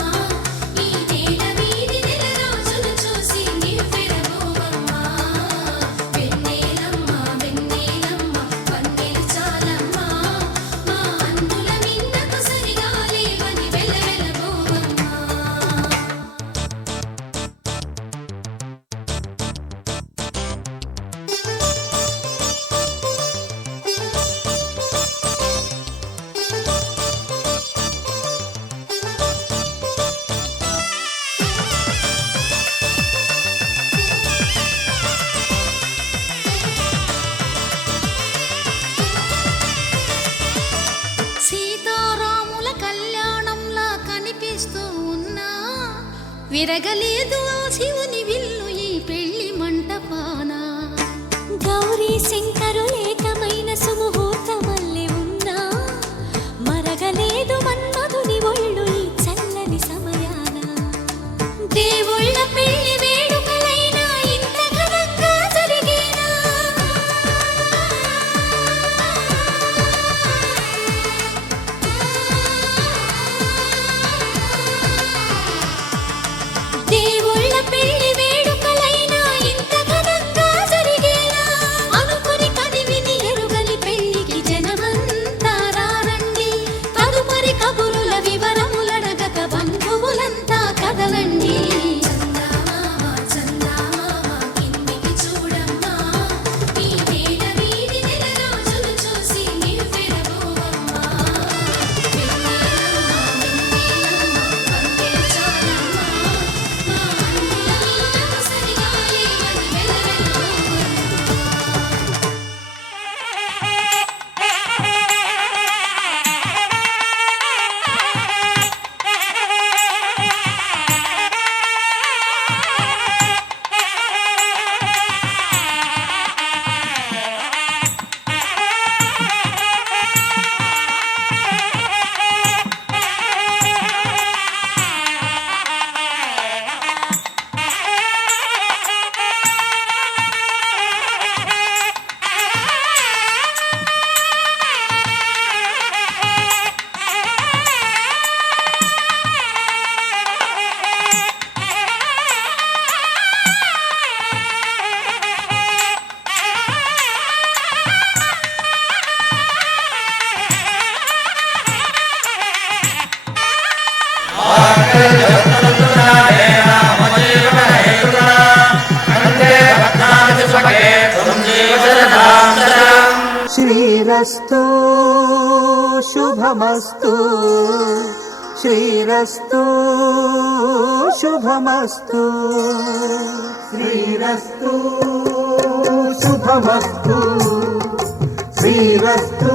ఈ నేల మీది నెల రోజులు చూసి నివ్వెరబోవమ్మా వెన్నెలమ్మ వెన్నెలమ్మ వన్నెలు చాలమ్మా మా అందుల మిన్నకు సరిగా లేవని వెలవెలబోవమ్మా సీతారాముల కళ్యాణంలా కనిపిస్తూ ఉన్నా విరగలేదు ఆ శివుని విల్లు ఈ పెళ్లి మంటపాన గౌరీ శంకరులేకమైన సుముహూర్తమల్లె ఉన్నా మరగలేదు మన్మధుని ఒళ్ళు ఈ చల్లని సమయాన దేవుళ్ళ పెళ్లి వేడుకలైనా ఇంత ఘనంగా జరిగేనా దేవుళ్ళ పెళ్లి శ్రీరస్తు శుభమస్తు శ్రీరస్తు శుభమస్తు శ్రీరస్తు శుభమస్తు శ్రీరస్తు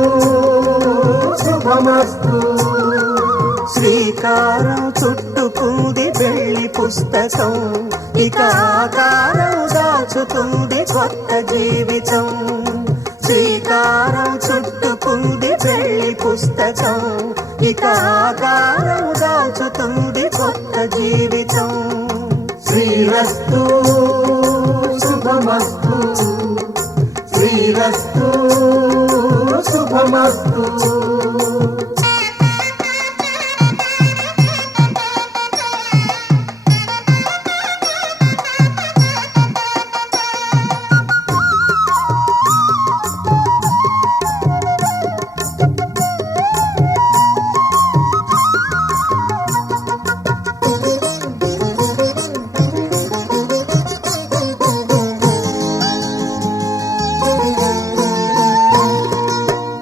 శుభమస్తు శ్రీకారం చుట్టుకుంది వెళ్ళి పుస్తకం ఇక ఆకారం దాచుతుంది కొత్త జీవితం శ్రీకారం చుట్టుకుంది వెళ్ళి పుస్తకం ఇక ఆకారం దాచుతుంది కొత్త జీవితం శ్రీరస్తు శుభమస్తు శ్రీరస్తు శుభమస్తు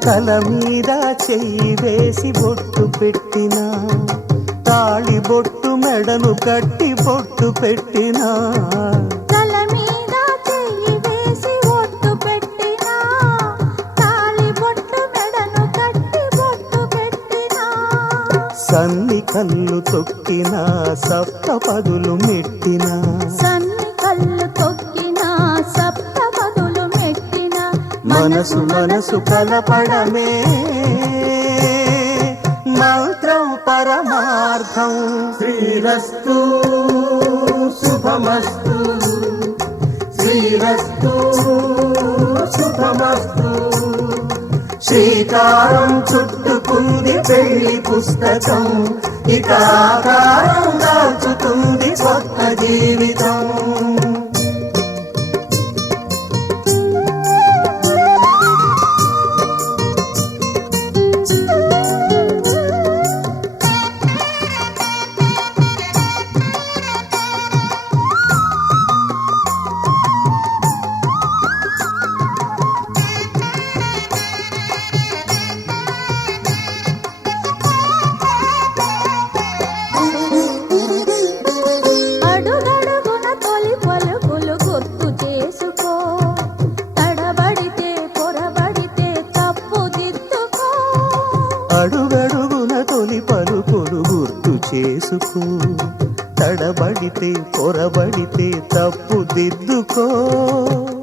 తల మీద చెయ్యి వేసి బొట్టు పెట్టినా తాళి బొట్టు మెడను కట్టి బొట్టు పెట్టినా తల మీద చెయ్యి వేసి బొట్టు పెట్టినా తాళి బొట్టు మెడను కట్టి బొట్టు పెట్టినా సన్ని కళ్ళు తొక్కినా సప్త పదులు మెట్టినా సన్ని కళ్ళు తొక్కినా సప్త పదులు మెట్టినా మనసు మనసు కలపడమే మంత్రం పరమార్థం శ్రీరస్తు శుభమస్తు శ్రీరస్తు శుభమస్తు శ్రీకారం చుట్టుకుంది పెళ్లి పుస్తకం ఇక ఆకారం దాచుతుంది కొత్త జీవితం అడుగడుగున తొలి పలుకులు గుర్తు చేసుకో తడబడితే పొరబడితే తప్పు దిద్దుకో అడుగడుగున తొలి పలుకులు గుర్తు చేసుకో తడబడితే పొరబడితే తప్పు దిద్దుకో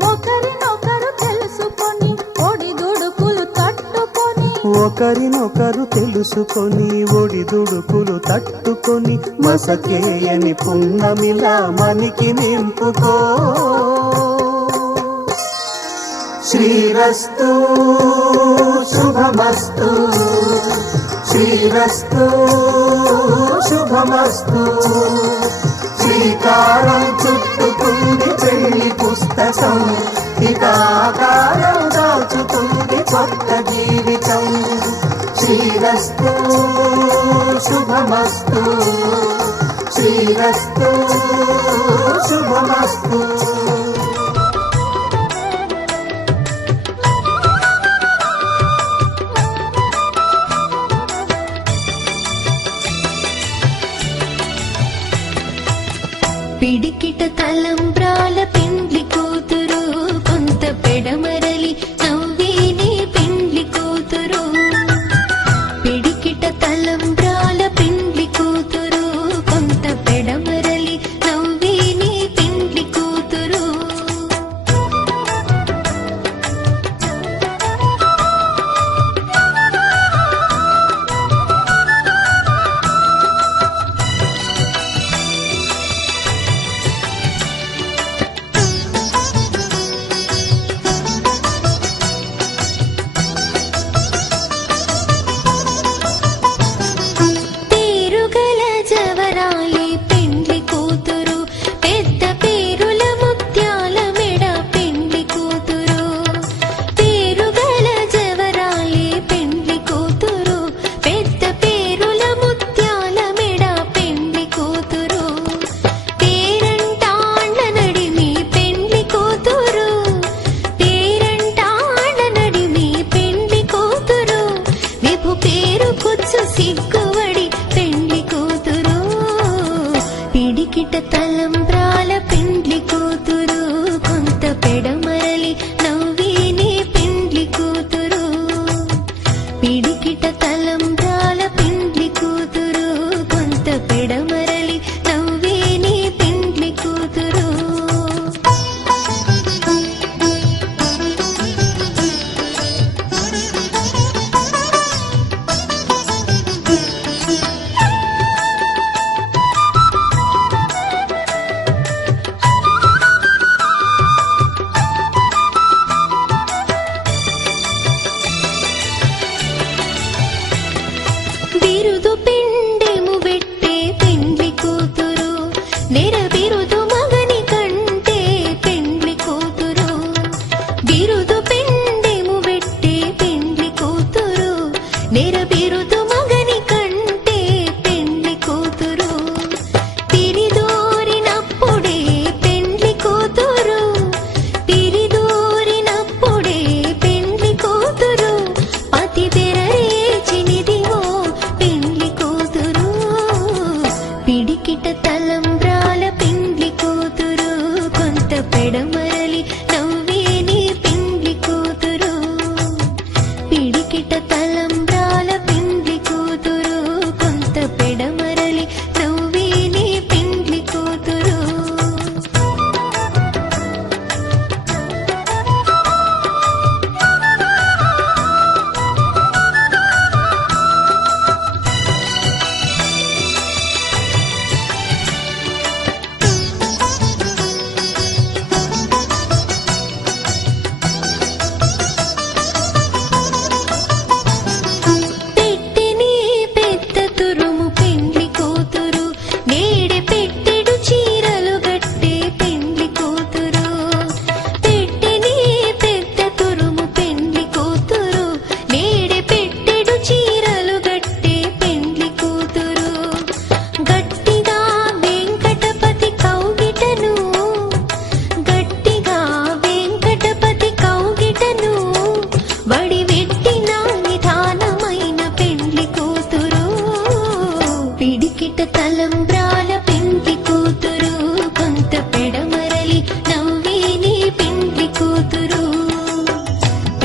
ఒకరినొకరు తెలుసుకొని ఒడిదుడుకులు తట్టుకొని ఒకరినొకరు తెలుసుకొని ఒడిదుడుకులు తట్టుకొని మసకేయని పున్నమిలా మనికి నింపుకో శ్రీరస్తు శుభమస్తు శ్రీరస్తు శుభమస్తు శ్రీకారం చుట్టుకుంది పెళ్లి పుస్తకం ఇక ఆకారం దాచుతుంది కొత్త జీవితం శ్రీరస్తు శుభమస్తు శ్రీరస్తు శుభమస్తు పిడికిట తలంబ్రాల పెండ్లి కూతురు కొంత పెడమరలి నవ్విని పెండ్లి కూతురు పిడికిట తలంబ్రాల పెండ్లి కూతురు కొంత పెడమరలి నవ్విని పెండ్లి కూతురు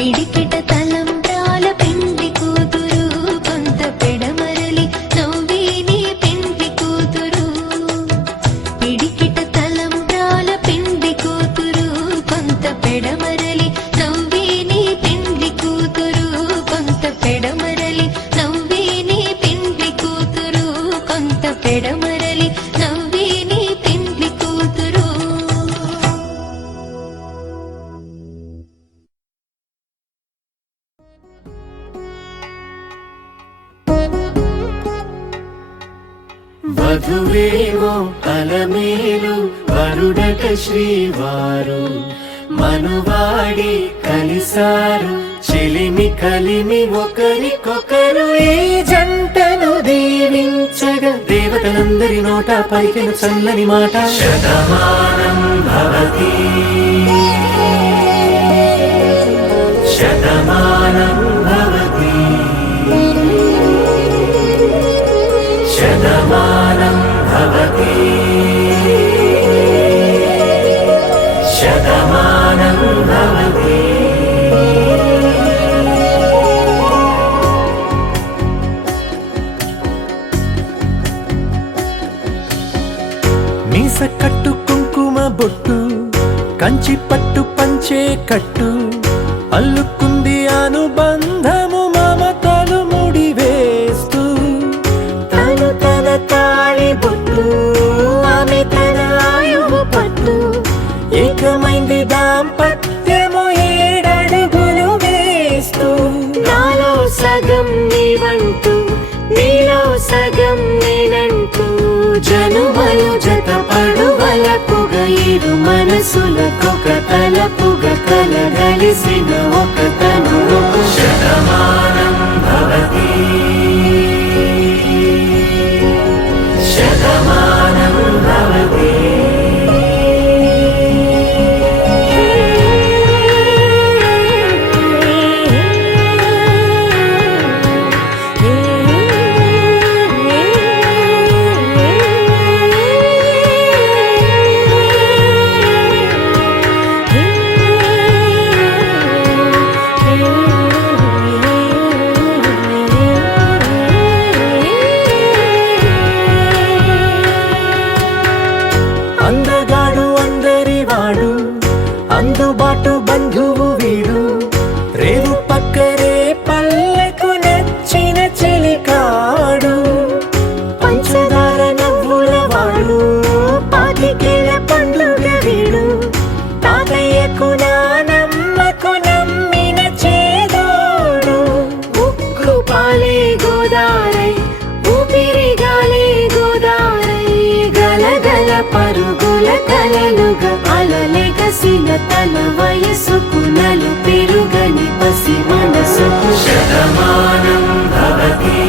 పిడికిట తలంబ్రాల పెండ్లి కూతురు కొంత పెడమరలి నవ్వేని పెండ్లి కూతురు పిడికిట తలంబ్రాల పెండ్లి కూతురు కొంత పెడమరలి నవ్వేని పెండ్లి కూతురు కొంత పెడమరలి నవ్వేని పెండ్లి కూతురు కొంత పెడమరలి నవ్వేని పెండ్లి కూతురు వధువేమో అలమేలు వరుడట శ్రీవారు మనువాడి కలిసారు చెలిమి కలిమి ఒకరికొకరు ఈ జంటను దీవించగా దేవతలందరి నోట పలికిన చల్లని మాట శతమానం భవతి శతమానం భవతి శతమానం భవతి శతమానం భవతి మీస కట్టు కుంకుమ బొట్టు కంచి పట్టు పంచే కట్టు అల్లుకుంది అనుబంధము మమతలు ముడివేస్తూ తను తన తాళి బొట్టు ఆమె తన ఆయువు పట్టు ఏకమైంది దాంపత్యము 7 అడుగులు వేస్తూ నాలో సగం నీవంటూ నీలో సగం నేనంటూ జనుమలు జత పడువలపుగ ఇరు మనసులకొక తలపుగ కలగలిసిన ఒక తను శతమానం భవతి శతమానం భవతి అందగాడు అందరివాడు అందుబాటు బంధువు వీడు రేవు పక్కరే పల్లెకు నచ్చిన చెలికాడు పంచదార నవ్వుల వాడు పాతికేల పండుగ వీడు తాతయ్యకు నానమ్మకు నమ్మిన చేదోడు ఉక్కు పాలే గోదారై ఊపిరి గాలే గోదారై గలగల పరుగుల కలలుగా అలలెగసిన తన వయసుకు నలు పెరుగని పసి మనసుకు శతమానం భవతి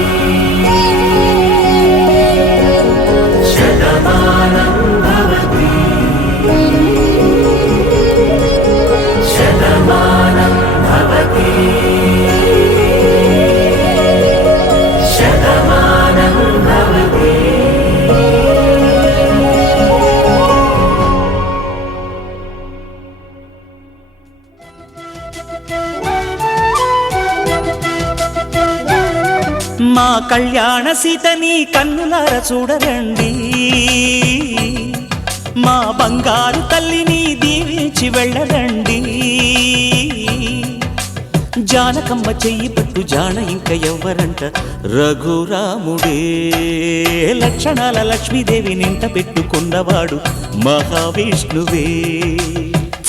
శతమానం భవతి శతమానం భవతి శతమానం భవతి మా కళ్యాణ సీతని కన్నులార చూడరండి మా బంగారు తల్లిని దీవించి వెళ్ళరండి జానకమ్మ చెయ్యి పట్టు జాన ఇంక ఎవ్వరంట రఘురాముడే లక్షణాల లక్ష్మీదేవి నింట పెట్టుకున్నవాడు మహావిష్ణువే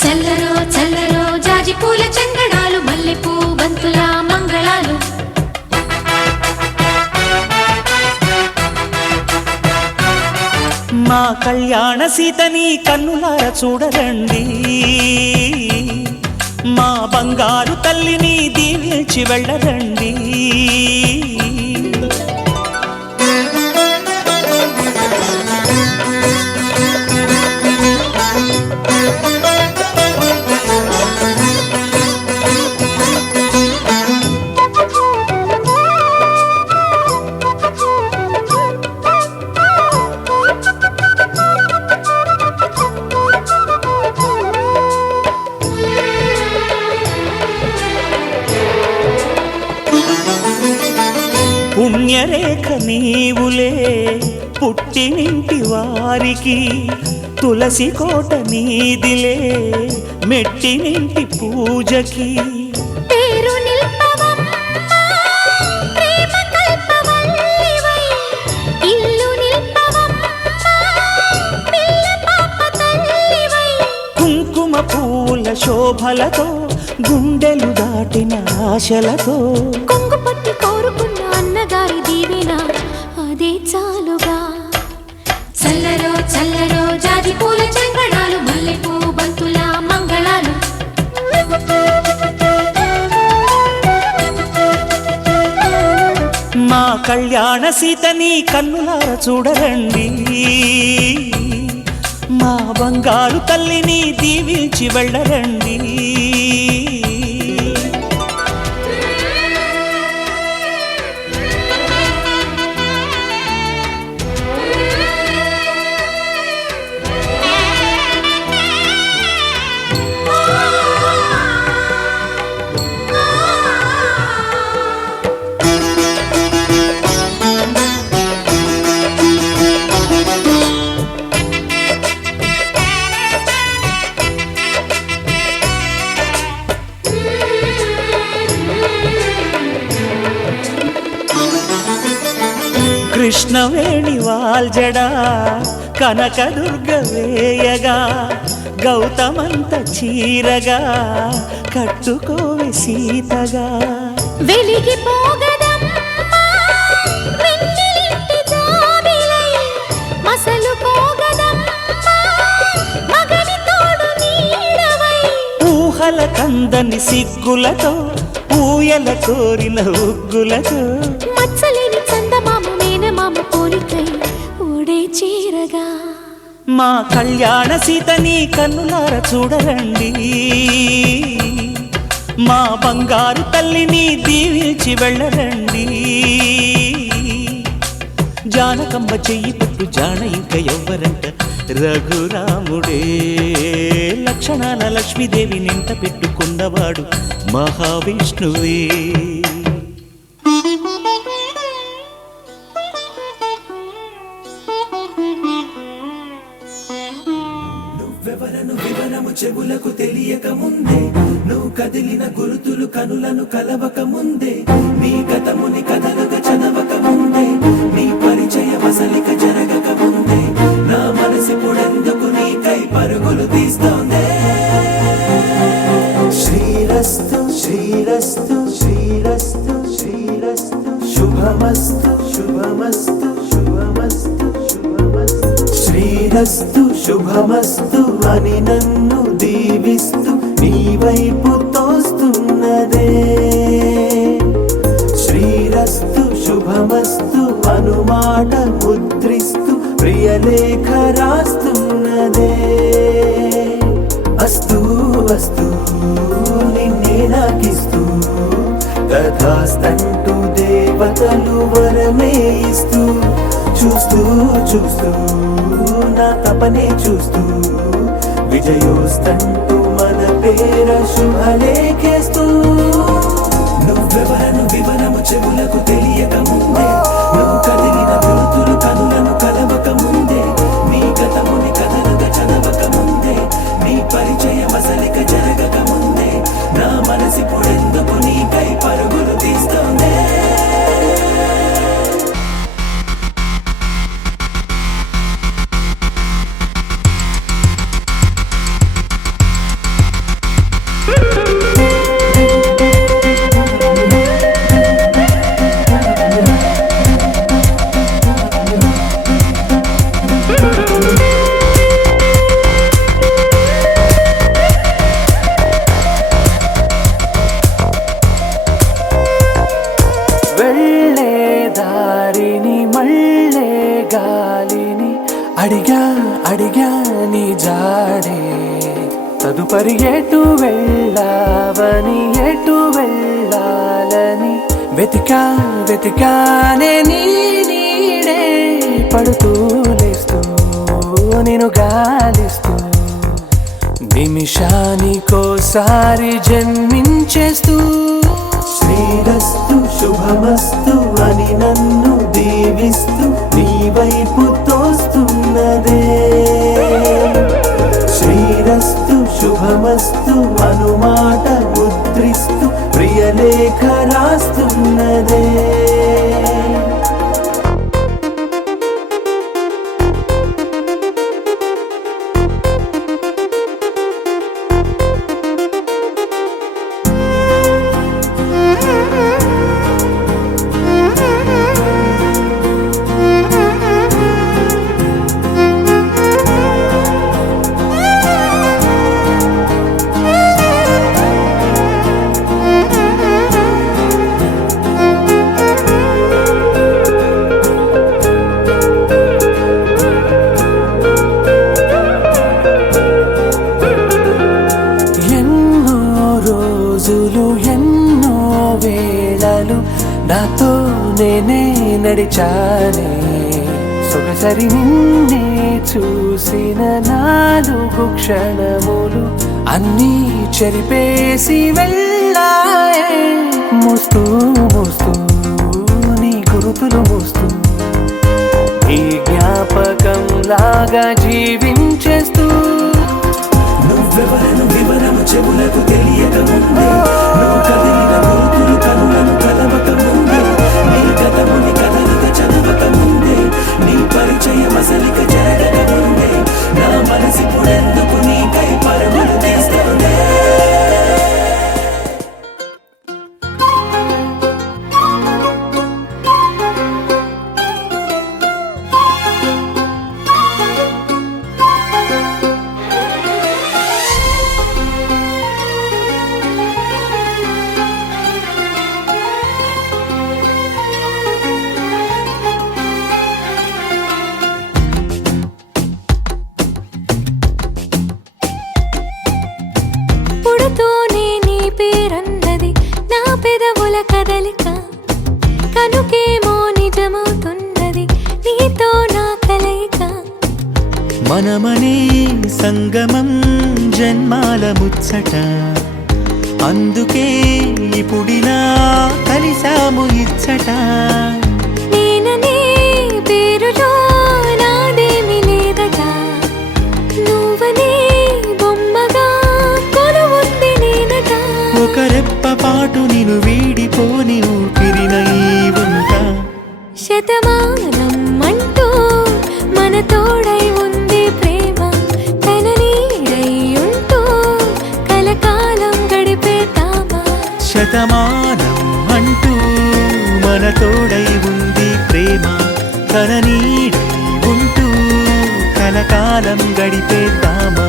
చల్లరో చల్లరో జాజి పూల చందనాలు మల్లెపూ బంతుల మంగళాలు మా కళ్యాణ సీతని కన్నులార చూడరండి మా బంగారు తల్లిని దీవించి వెళ్ళరండి పుణ్యరేఖ నీవులే పుట్టినింటి వారికి, తులసి కోట నీదిలే మెట్టినింటి పూజకి. పేరు నిల్పవమ్మా, ప్రేమ కల్పవల్లివై, ఇల్లు నిల్పవమ్మా, పిల్ల పాప తల్లివై. కుంకుమ పూల శోభలతో గుండెలు దాటిన ఆశలతో, కొంగు పట్టి కోరుకున్న అన్నగారి దీవెన అదే చాలుగా. చల్లరో చల్లరో జాజి పూల చంగడాలు, మల్లెపూ బంతుల మంగళాలు. మా కళ్యాణ సీతని కన్నులార చూడరండి, మా బంగారు తల్లిని దీవించి వెళ్ళరండి. కృష్ణవేణి వాల్జడా కనకదుర్గ వేయగా, గౌతమంత చీరగా కట్టుకోవి సీతగా. వెలిగిపోగదమ్మా వెన్నెలింటి జాబిలై, మసలుకోగదమ్మా మగని తోడు నీడవై. ఊహల కందని సిగ్గులతో ఊయల కోరిన ఉగ్గులతో, మచ్చలేని చందమామ మేనమామ పోలికై ఊడే చీరగా. మా కళ్యాణ సీతని కన్నులార చూడరండి, మా బంగారు తల్లిని దీవించి వెళ్ళరండి. జానకమ్మ చెయ్యి పట్టు జాన ఇంక ఎవ్వరంట, రఘురాముడే లక్షణాల లక్ష్మీదేవి నింట పెట్టుకున్నవాడు మహావిష్ణువే. నువ్వెవరను వివరము చెవులకు తెలియక ముందే, నువ్వు కదిలిన గురుతులు కనులను కలవక ముందే, నీ గతముని కథలుగా చదవక ముందే, నీ పరిచయ వసలిక జరగక ముందే, నా మనసిపుడెందుకు నీకై పరుగులు తీస్తోందే. శ్రీరస్తు శ్రీరస్తు శ్రీరస్తు శ్రీరస్తు, శుభమస్తు శుభమస్తు శుభమస్తు శుభమస్తు. శ్రీరస్తు శుభమస్తు అని నన్ను దీవిస్తూ నీ వైపు తోస్తున్నదే. శ్రీరస్తు శుభమస్తు అనుమాట ముద్రిస్తూ ప్రియలేఖ రాస్తున్నదే. అస్తు అస్తు నిన్నే నాకిస్తూ, తథాస్తంటూ దేవతలు వరమే ఇస్తూ, చూస్తూ చూస్తూ నా తపనే చూస్తూ, విజయోస్తంటూ మన పేర శుభలేఖేస్తూ. నువ్వెవరను వివరము చెవులకు తెలియక ముందే, నువ్వు కదిలిన గుర్తులు కనులను కలవక ముందే, నీ గతముని కథలుగా చదవక ముందే, నీ పరిచయ మసలిక జరగక ముందే, నా మనసిపుడెందుకు నీకై పరుగులు తీస్తోందే. వెళ్ళే దారిని మళ్ళే గాలిని అడిగా అడిగా నీ జాడే, తదుపరి ఎటు వెళ్ళావని ఎటు వెళ్ళాలని వెతికా వెతికానే నీ నీడే, పడుతూ లేస్తూ నేను గాలిస్తూ, నిమిషానికోసారి జన్మించేస్తూ. శ్రీరస్తు శుభమస్తు అని నన్ను ప్రేమిస్తూ నీ వైపు తోస్తున్నదే శ్రీరస్తు శుభమస్తు అనుమాట ముద్రిస్తూ ప్రియలేఖ రాస్తున్నదే ఎన్నో వేళలు నాతో నేనే నడిచానే సొగసరి నిన్నే చూసిన 4 క్షణములు అన్నీ చెరిపేసి వెళ్ళాయే మోస్తూ మోస్తూ నీ గురుతులు మోస్తూ ఈ జ్ఞాపకం లాగా జీవించేస్తూ నువ్వెవరను వివరము చెవులకు తెలియక ముందే నువ్వు కదిలిన గురుతులు కనులను కలవక ముందే నీ గతముని కథలుగా చదవక ముందే నీ పరిచయం అసలిక జరగక ముందే నా మనసిప్పుడెందుకు నీకై పరములు తీస్తుందే పుడుతూనే నీ పేరన్నది నా పెదవుల కదలిక కనుకేమో నిజమవుతున్నది నీతో నా కలయిక మనమనే సంగమం జన్మాల ముచ్చట అందుకే ఇప్పుడిలా కలిసాము ఇచ్చట నేననే పేరులో నాదేమి లేదట నువ్వనే బొమ్మగా కొలువుంది నేనట ఒక రెప్ప పాటు నిన్ను వీడిపోని ఊపిరిన ఈ వంట శతమానం అంటూ మన తోడై ఉంది ప్రేమ తన నీడై ఉంటూ కలకాలం గడిపేతామా శతమానం అంటూ మన తోడై ఉంది ప్రేమ తన నీడై ఉంటూ కలకాలం గడిపేద్దామా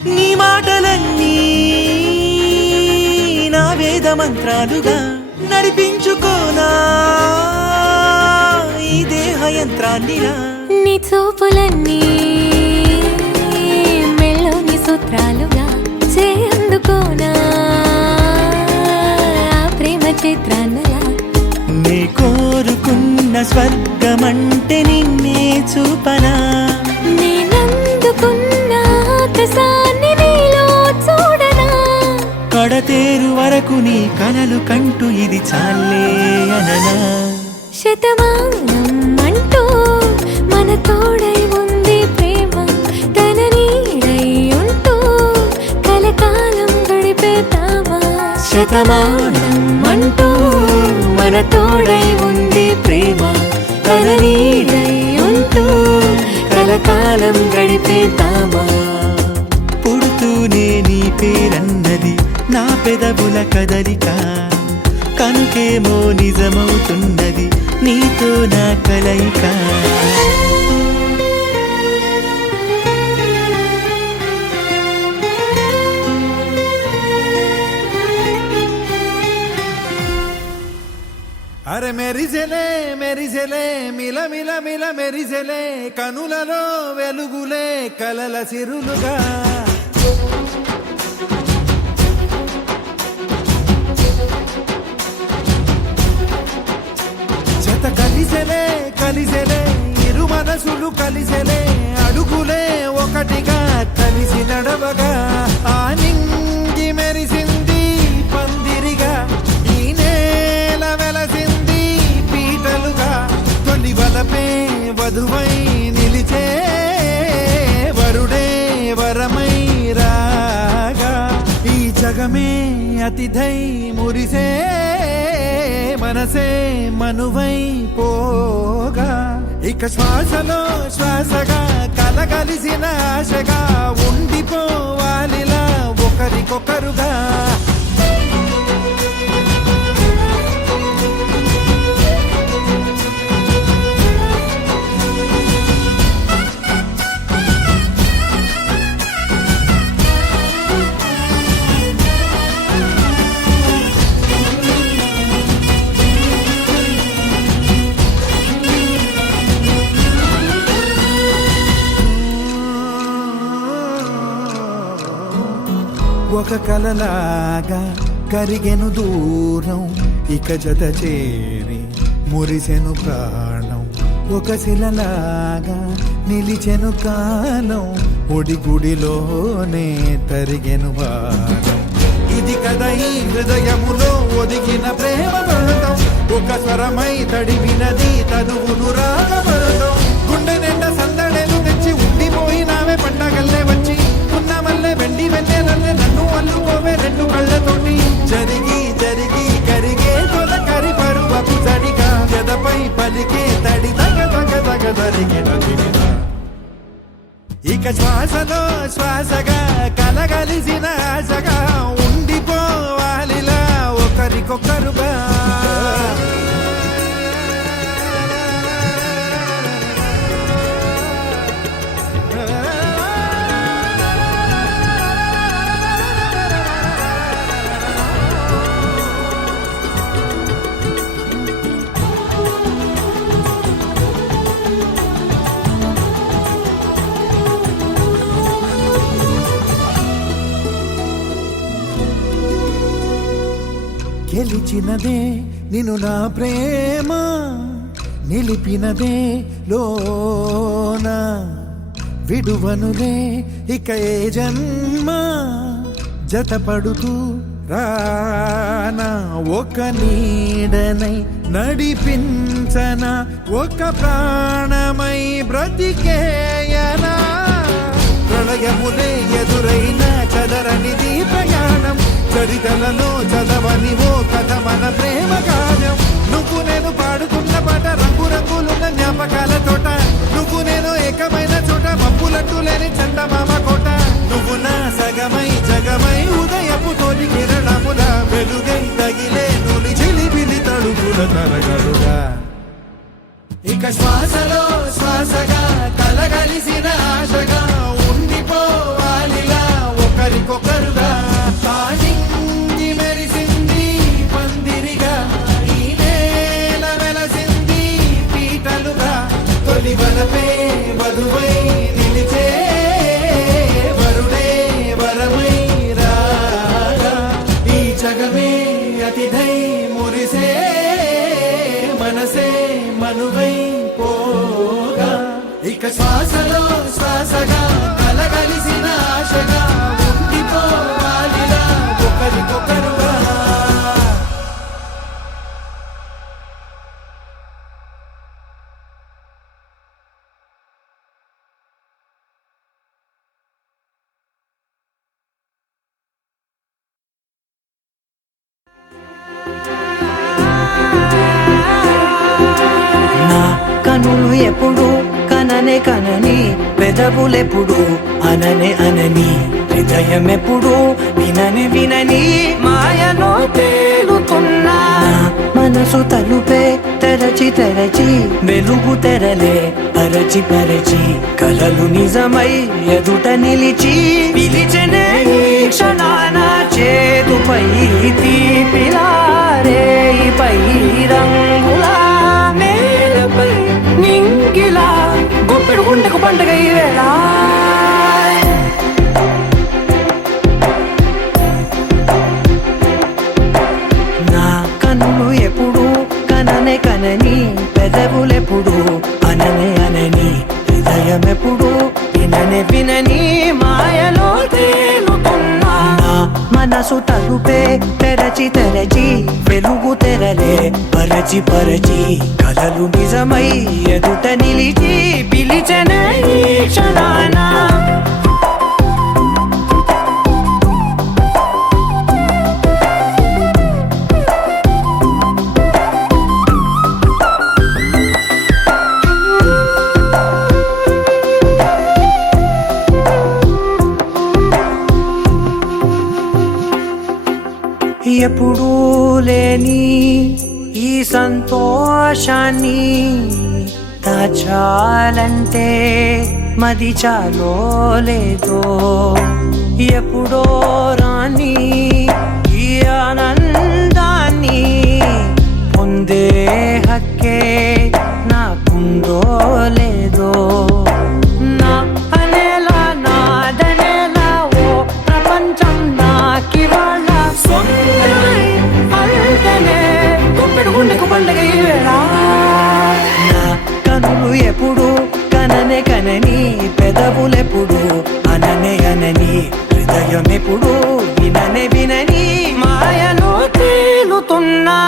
నీ మాటలన్నీ నా వేద మంత్రాలుగా నడిపించుకోనా ఈ దేహ యంత్రాన్నిరా నీ చూపులన్నీ మెళ్ళోని సూత్రాలుగా చేయందుకోనా ఆ ప్రేమ చిత్రాన్నలా నీ కోరుకున్న స్వర్గమంటే నిన్నే చూపనా నేనందుకున్న ఆకాశాన్ని నీలో చూడనా కడతేరు వరకు నీ కలలు కంటూ ఇది చాలే అననా శతమానం అంటూ మన తోడై ఉంది ప్రేమ తన నీడై ఉంటూ కలకాలం గడిపేతామా శతమానం అంటూ మన తోడై ఉంది ప్రేమ తన నీడై ఉంటూ కలకాలం గడిపేద్దామా పుడుతూనే నీ పేరన్నది నా పెదవుల కదలిక పలుకేమో నిజమవుతున్నది నీతో నా కలయిక అరే మెరిసెలే మెరిసెలే మిల మిల మిల మెరిసెలే కనులలో వెలుగులే కలల సిరులుగా జత కలిసెలే కలిసెలే ఇరు మనసులు కలిసెలే అడుగులే ఒకటిగా కలిసి నడవగా ఆ నింగి మెరిసింది పందిరిగా ఈ నేల వెలసింది పీటలుగా తొలి వలపే వధువై నిలిచే వరుడే వరమై రాగా ఈ జగమే అతిథై మురిసే మనసే మనువై పోగా ఇక శ్వాసలో శ్వాసగా కలగలిసిన ఆశగా ఉండిపోవాలిలా ఒకరికొకరుగా ఒక కలలాగా కరిగెను దూరం ఇక జత చేరి మురిసెను ప్రాణం ఒక శిలలాగా నిలిచెను కాలం ఒడిగుడిలోనే తరిగెను భారం ఇది కదా ఈ హృదయములో ఒదిగిన ప్రేమ పర్వతం ఒక స్వరమై తడివినది తనువును రాగపడతాం గుండె నిండా సందడేలు తెచ్చి ఉండిపోయినావే పండగల్లే వచ్చి ఉన్న మల్లె వెండి వెన్నెలల్లే నన్ను అల్లుకోవే రెండు కళ్ళతోటి జరిగి జరిగి కరిగే తొలకరి పరువపు తడిగా గదపై పలికే తడి తగ తగ తగ తరిగిన ఇక శ్వాసలో శ్వాసగా కలగలిసిన ఆశగా ఉండిపోవాలిలా ఒకరికొకరుగా గెలిచినదే నిన్ను నా ప్రేమ నిలిపినదే లోన విడువనులే ఇక ఏ జన్మ జతపడుతూ రానా ఒక నీడనై నడిపించన ఒక ప్రాణమై బ్రతికేయనా ప్రళయములే ఎదురైన చదరనిది ప్రయాణం చరితలలో చదవని ఓ కథ మన ప్రేమ గానం నువ్వు నేను పాడుకున్న పాట రంగు రంగులున్న జ్ఞాపకాల తోట నువ్వు నేను ఏకమైన చోట మబ్బులట్టు లేని చందమామ కోట నువ్వు నా సగమై జగమై ఉదయపు తోలి కిరణముల వెలుగై తగిలే నులి చిలిబిలి తడుగుల తరగలుగా ఇక శ్వాసలో శ్వాసగా కలగలిసిన ఆశగా ఉండిపోవాలిలా ఒకరికొకరుగా తానింగి మెరిసింది పందిరిగా ఈ నేల వెలసింది పీటలుగా తొలి వలపే వధువై నిలిచే వరుడే వరమై రాగా ఈ జగమే అతిథై మురిసే మనసే మనువై పోగా ఇక శ్వాసలో శ్వాసగా కలగలిసిన ఆశగా ఉండిపోవాలిలా ఒకరికొకరుగా నా కనులు ఎప్పుడు కననే కనని పెదవులెప్పుడు అననే అనని హృదయం ఎప్పుడు వినని వినని మాయలో తేలుతున్నా నా మనసు తలుపే తెరచి తెరచి వెలుగు తెరలే పరచి పరచి కలలు నిజమై ఎదుట నిలిచి పిలిచెనే ఈ క్షణాన చేతుపై తీపిలారే పై రంగులా నేలపై నింగిలా గుప్పెడు గుండెకు పండుగ ఈ వేళ కనని పెదవులెప్పుడు అననే అనని హృదయమెప్పుడు విననే వినని మాయలో తేలుతున్నా మనసు తలుపే తెరచి తెరచి వెలుగు తెరలే పరచి పరచి కలలు నిజమై ఎదుట నిలిచి పిలిచెనే ఈ క్షణాన ఎప్పుడూ లేని ఈ సంతోషాన్ని దాచాలంటే మది చాలో లేదో ఎప్పుడో రాని ఈ ఆనందాన్ని పొందే హక్కే నాకుందో లేదో నా అనేలా నాదనేలా ఓ ప్రపంచం నాకివాళ గుండెకు పండుగ ఈ వేళ నా కనులు ఎప్పుడు కననే కనని పెదవులెప్పుడు అననే అనని హృదయం ఎప్పుడు విననే వినని మాయలో తేలుతున్నా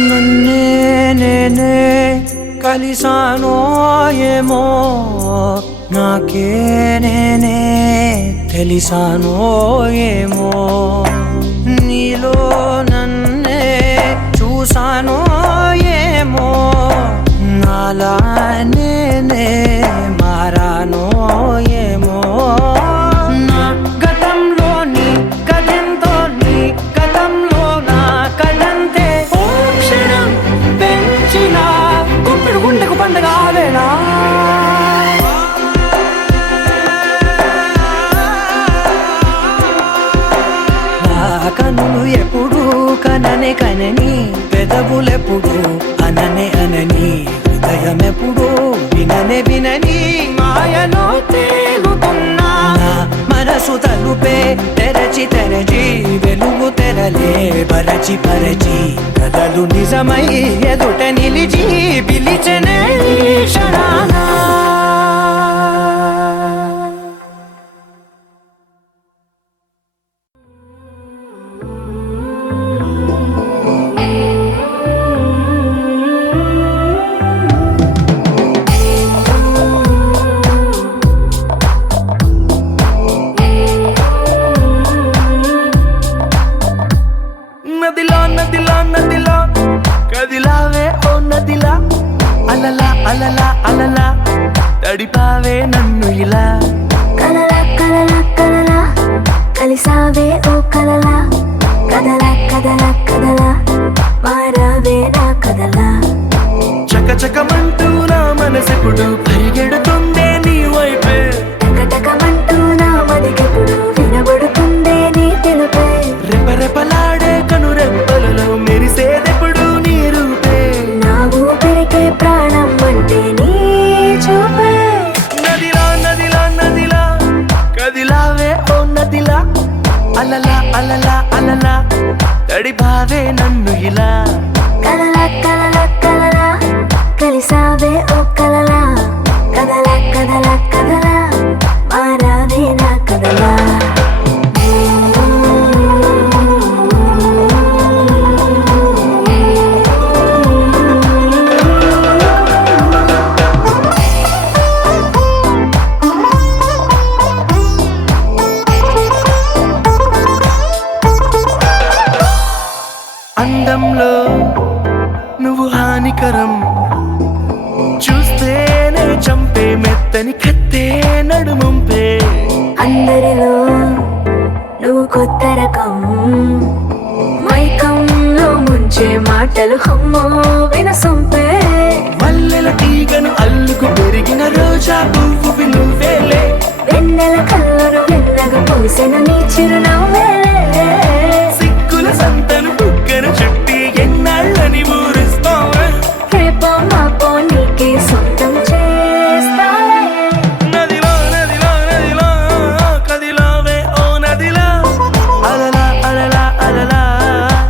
నన్నే నేనే కలిసానో ఏమో నాకే నేనే తెలిసానో ఏమో నీలో నన్నే చూసానో ఏమో నాలా నేనే మారానో ఏమో నా గతంలోని కథంతో నీ గతంలో నా కథంతే గుండెకు పండుగ వేళ నా కనులు ఎప్పుడు కననే కనని పెదవులెప్పుడు అననే అనని హృదయమెప్పుడు విననే వినని మాయలో తేలుతున్నా మనసు తలుపే తెరచి తెరచి వెలుగు తెరలే పరచి పరచి కథలు నిజమై ఎదుట నిలిచి పిలిచెనే ఈ క్షణాన కదిలావే ఓ నదిలా అలలా అలలా అలలా తడిపావే నన్ను ఇలా కలలా కలలా కలలా కలిసావే ఓ కలలా కదలా కదలా కదలా మారావే నా కదలా చకచకమంటూ నా మనసెప్పుడు పరిగెడుతుందే నీ వైపే టకటకమంటూ నా మదికెప్పుడు వినబడుతుందే నీ తెలుపే రెపరెపలాడే కనురెప్పలలో మెరిసేదెప్పుడు నీ రూపే నా ఊపిరికే ప్రాణం అంటే నీ చూపే నదిలా నదిలా నదిలా కదిలావే ఓ నదిలా అలలా అలలా అలలా తడిపావే నన్ను ఇలా కలలా కలలా కలలా కలిసావే ఓ కలలా కదలా కదలా కదలా మారావే నా కదలా అందంలో నువ్వు హానికరం చూస్తేనే చంపే మెత్తని కత్తే నడుముంపే అందరిలో నువ్వు కొత్త రకం మైకంలో ముంచే మాటలు హమ్మో వినసొంపే మల్లెల తీగను అల్లుకు పెరిగిన రోజా పువ్వు నువ్వేలే వెన్నెల కళ్ళను వెన్నగా పూసెను నీ చిరునవ్వేలే సిగ్గుల సంతను బుగ్గను చుట్టి ఎన్నాళ్ళని ఊరిస్తావే రేపో మాపో నీకే సొంతం చేస్తాలే నదిలో నదిలో నదిలో కదిలావే ఓ నదిలా అలలా అలలా అలలా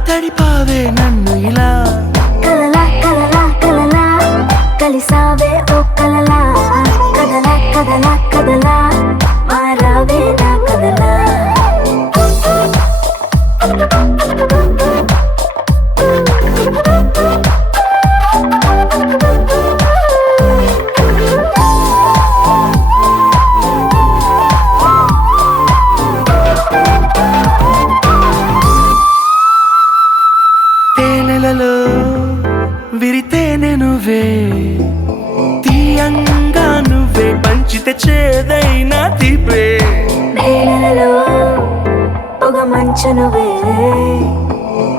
తడిపావే నన్ను ఇలా కలలా కలలా కలలా కలిసావే ఓ కలలా కదలా కదలా కదలా మారావే నా కదలా తేనెలలో విరితేనే నువ్వే తీయంగా నువ్వే పంచితే చేదైనా తీపే నేలలో పొగ మంచు నువ్వే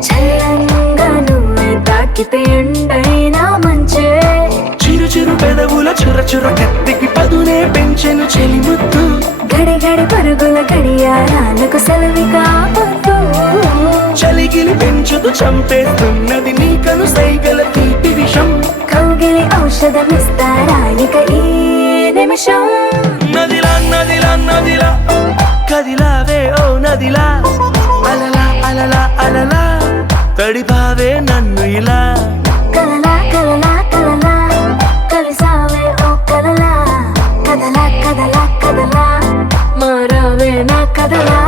చల్లంగా నువ్వే తాకితే ఎండైనా మంచే చిరు చిరు పెదవుల చుర చుర కత్తికి పదునే పెంచెను చెలిముద్దు గడి గడి పరుగుల గడియారాలకు సెలవి కావద్దు చలిగిలి పెంచుతూ చంపేస్తున్నది నీకను సైగల తీపి విషం కౌగిలి ఔషధమిస్తారానిక ఈ నిమిషం నదిలా నదిలా నదిలా కదిలావే ఓ నదిలా అలలా అలలా అలలా తడిపావే నన్ను ఇలా కలలా కలలా కలలా కలిసావే ఓ కలలా కదలా కదలా కదలా మారావే నా కదలా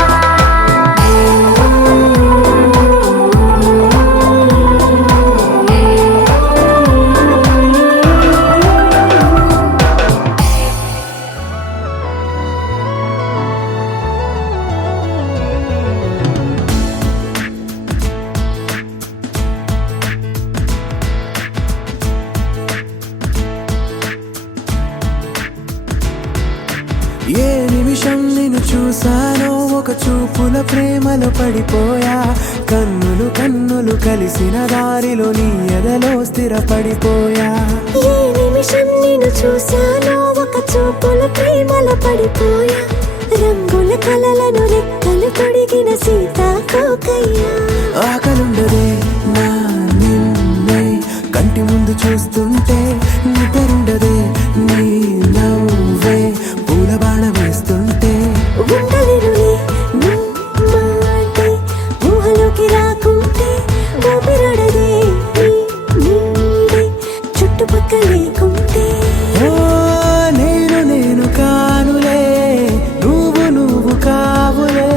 ఏ నిమిషం నిన్ను చూసానో ఒక చూపుల ప్రేమలో పడిపోయా కన్నులు కన్నులు కలిసిన దారిలో నీ ఎదలో స్థిరపడిపోయా ఏ నిమిషం నేను చూశానో ఒక చూపుల ప్రేమలో పడిపోయా రంగుల కలలను రెక్కలు తొడిగిన సీతాకోకయ్యా ఆకలుండదే నా నిన్నే కంటి ముందు చూస్తుంటే నిద్రుండదే నీ నవ్వే పూల బాణ వేస్తుంటే ఉండలేనులే నీ మాటే ఊహలోకి రాకుంటే ఊపిరాడదే నీ నీడే చుట్టుపక్కల లేకుంటే ఓ నేను నేను కానులే నువ్వు నువ్వు కావులే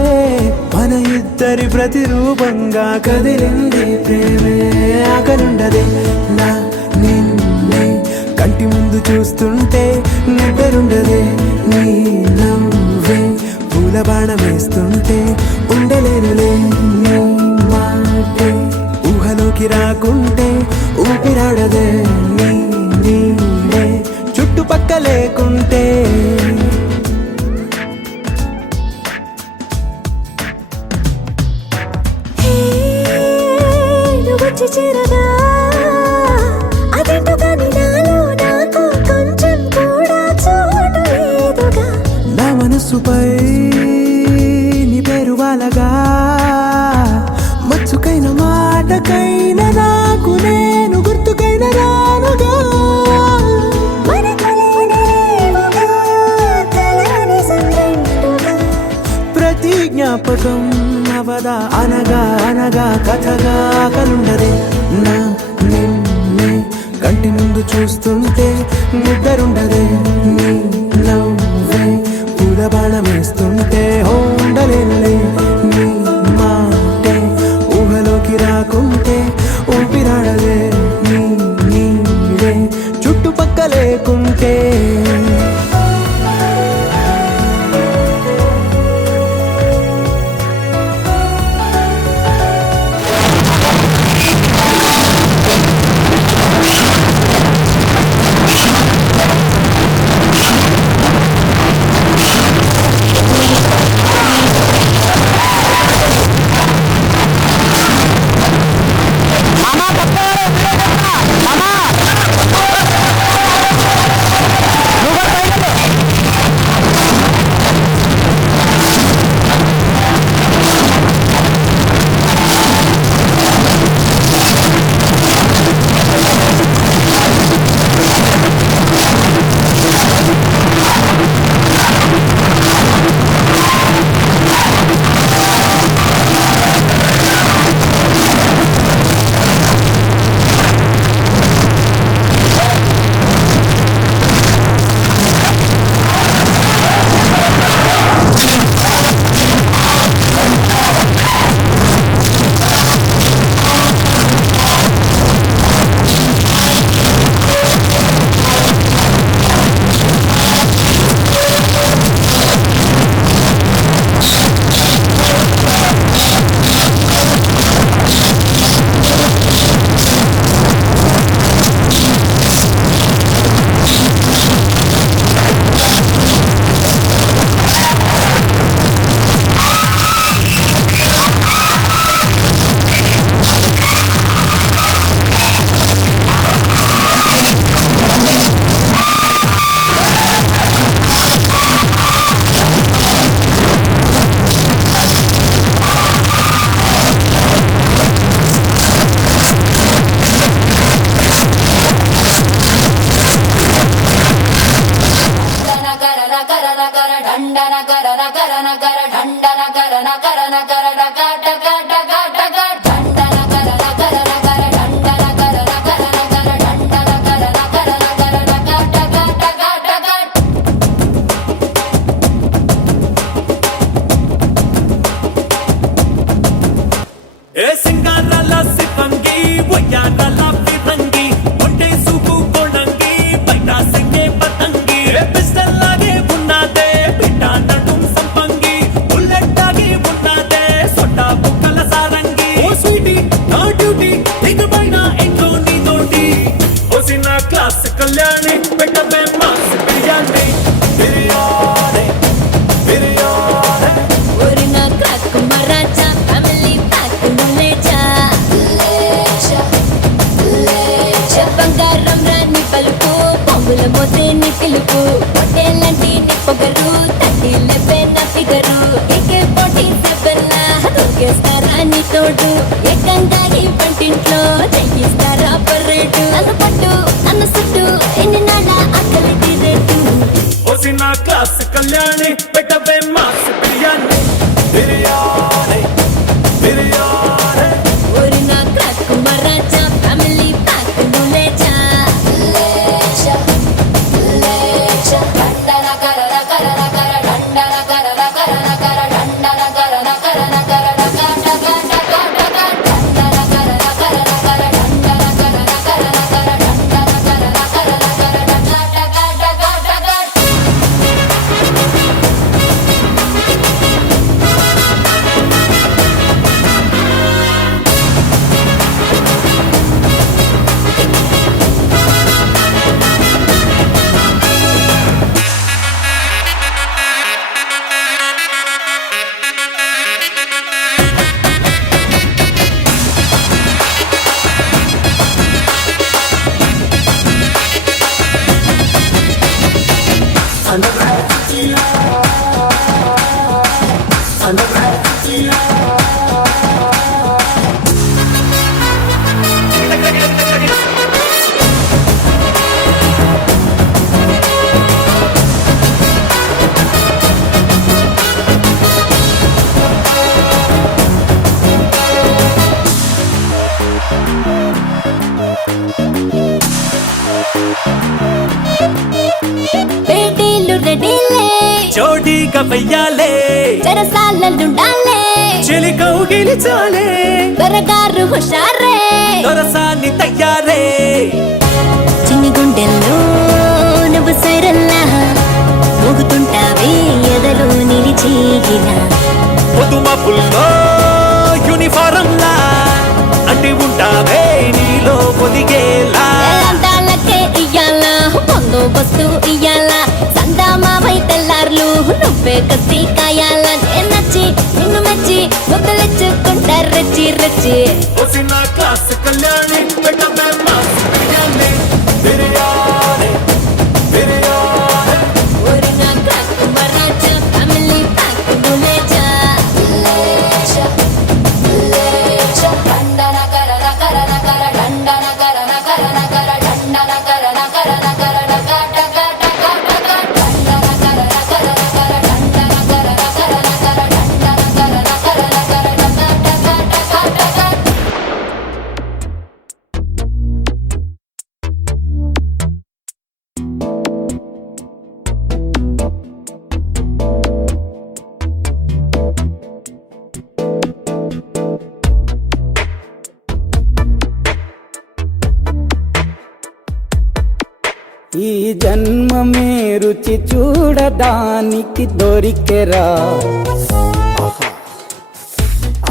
మన ఇద్దరి ప్రతిరూపంగా కదిలింది ప్రేమే ఆకలుండదే నా నిన్నే కంటి ముందు చూస్తుంటే నిద్రుండదే నీ నవ్వే పూల బాణం వేస్తుంటే ఉండలేనులే నీ మాటే ఊహలోకి రాకుంటే ఊపిరాడదే నీ నీడే చుట్టుపక్క లేకుంటే నువ్వు వచ్చి చేరగా అదేంటో కానీ నాలో నాకు కొంచెం కూడా చోటు లేదుగా నా మనసుపై నీ పేరు వాలగా మచ్చుకైన మాటకైన నాకు నేను గుర్తుకైన రానుగా మన కలయినరేవుగా, కలని సంగంటుగా. ప్రతి జ్ఞాపకం అవదా అనగా అనగా కథగా కలుండదే నా నిన్నే కంటి ముందు చూస్తుంటే నిద్రుండదే నీ నవ్వే పూల బాణం వేస్తుంటే ఉండలేనులే నీ మాటే ఊహలోకి రాకుంటే ఊపిరాడదే నీ నీడే చుట్టుపక్క లేకుంటే ఏ సింగారాల సిప్పంగి వయ్యారాల ఫిరంగి ఒంటే సూపు కొడంగి బయట సింగే పతంగి ఏ పిస్టల్ లాగే ఉన్నదే బిడ్డ నడుం సంపంగి బుల్లెట్ లాగే ఉన్నదే సొట్ట బుక్కల సారంగి ఓ స్వీటీ నా డ్యూటీ ఇక పైన ఇంట్లో నీతోటి ఓ సిన్న క్లాస్ కళ్యాణి పెట్టవే మాస్ బిర్యానీ బిర్యానీ బిర్యానీ ఒరినా క్రాక్ మరాచా ఫ్యామిలీ ప్యాక్ నులేచా బంగారం రాని పలుకు పొంగుల మోతేని పిలుపు పొట్టేలంటి నీ పొగరు తట్టి లెబ్బే నా ఫిగరు AK-47 దొరికేస్తారా నీ తోడు ఏకంగా ఈ వంటింట్లో చెయ్యిస్తారా పర్రేటు నన్ను పట్టు నన్ను సుట్టు ఎన్ని నాళ్ళ ఆకలి తీరేటు ఓ సిన్న క్లాస్ కళ్యాణి పెట్టవే మాస్ బిర్యానీ బిర్యానీ బిర్యానీ ఒరినా క్రాక్ మరాచా ఫ్యామిలీ ప్యాక్ నులేచా బేడీలు రెడీలే జోడీగా వెయ్యాలే చెరసాలలుండాలే చెలి కౌగిలి చాలే దొరగారు హుషారే దొరసాని తయ్యారే చిన్ని గుండెల్లో నువ్వు సైరల్లా మోగుతుంటావే ఎదలో నిలిచిగిన పొదుమ పుల్లో యూనిఫారం లా అంటే ఉంటావే నీలో పొదిగేలా అందాలకే ఇయ్యాలా బందోబస్తు ఇయ్యాలా సందామావై తెల్లార్లు నువ్వే కత్తి కాయాలా నేను నచ్చి నిన్ను మెచ్చి ముద్దలిచ్చుకుంటా రెచ్చి రెచ్చి ఓ సిన్న క్లాస్ కళ్యాణి పెట్టవే మాస్ బిర్యానీ బిర్యానీ బిర్యానీ ఒరినా క్రాక్ మరాచా ఫ్యామిలీ ప్యాక్ నులేచా ఈ జన్మమే రుచి చూడడానికి దొరికెరా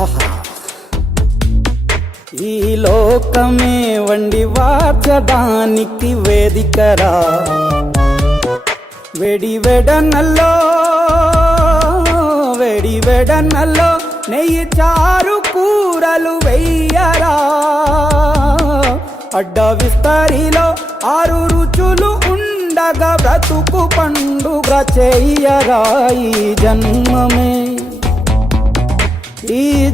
ఆహా. ఈ లోకమే వండి వార్చడానికి వేదికరా వెడి వెడనల్లో నెయ్యి చారు కూరలు వెయ్యరా అడ్డ విస్తరిలో 6 రుచులు ఉండగా బ్రతుకు పండుగ చెయ్యరా ఈ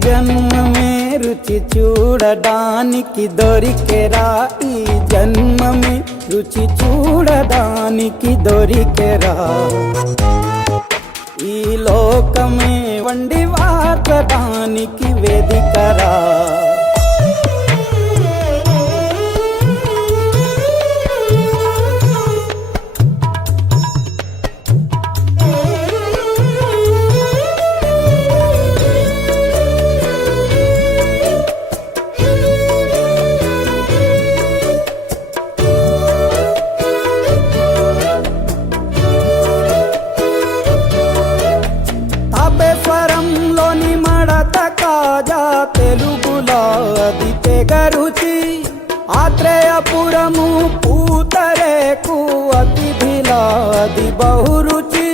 జన్మమే రుచి చూడడానికి దొరికెరా ఈ జన్మమే రుచి చూడడానికి దొరికెరా ఈ లోకమే వండి వార్చడానికి వేదికరా. తాపేశ్వరంలోని మడత కాజా తెలుగులో అది తెగరుచి. ఆత్రేయపురము పూతరేకు అతిథిలా అది బహురుచి.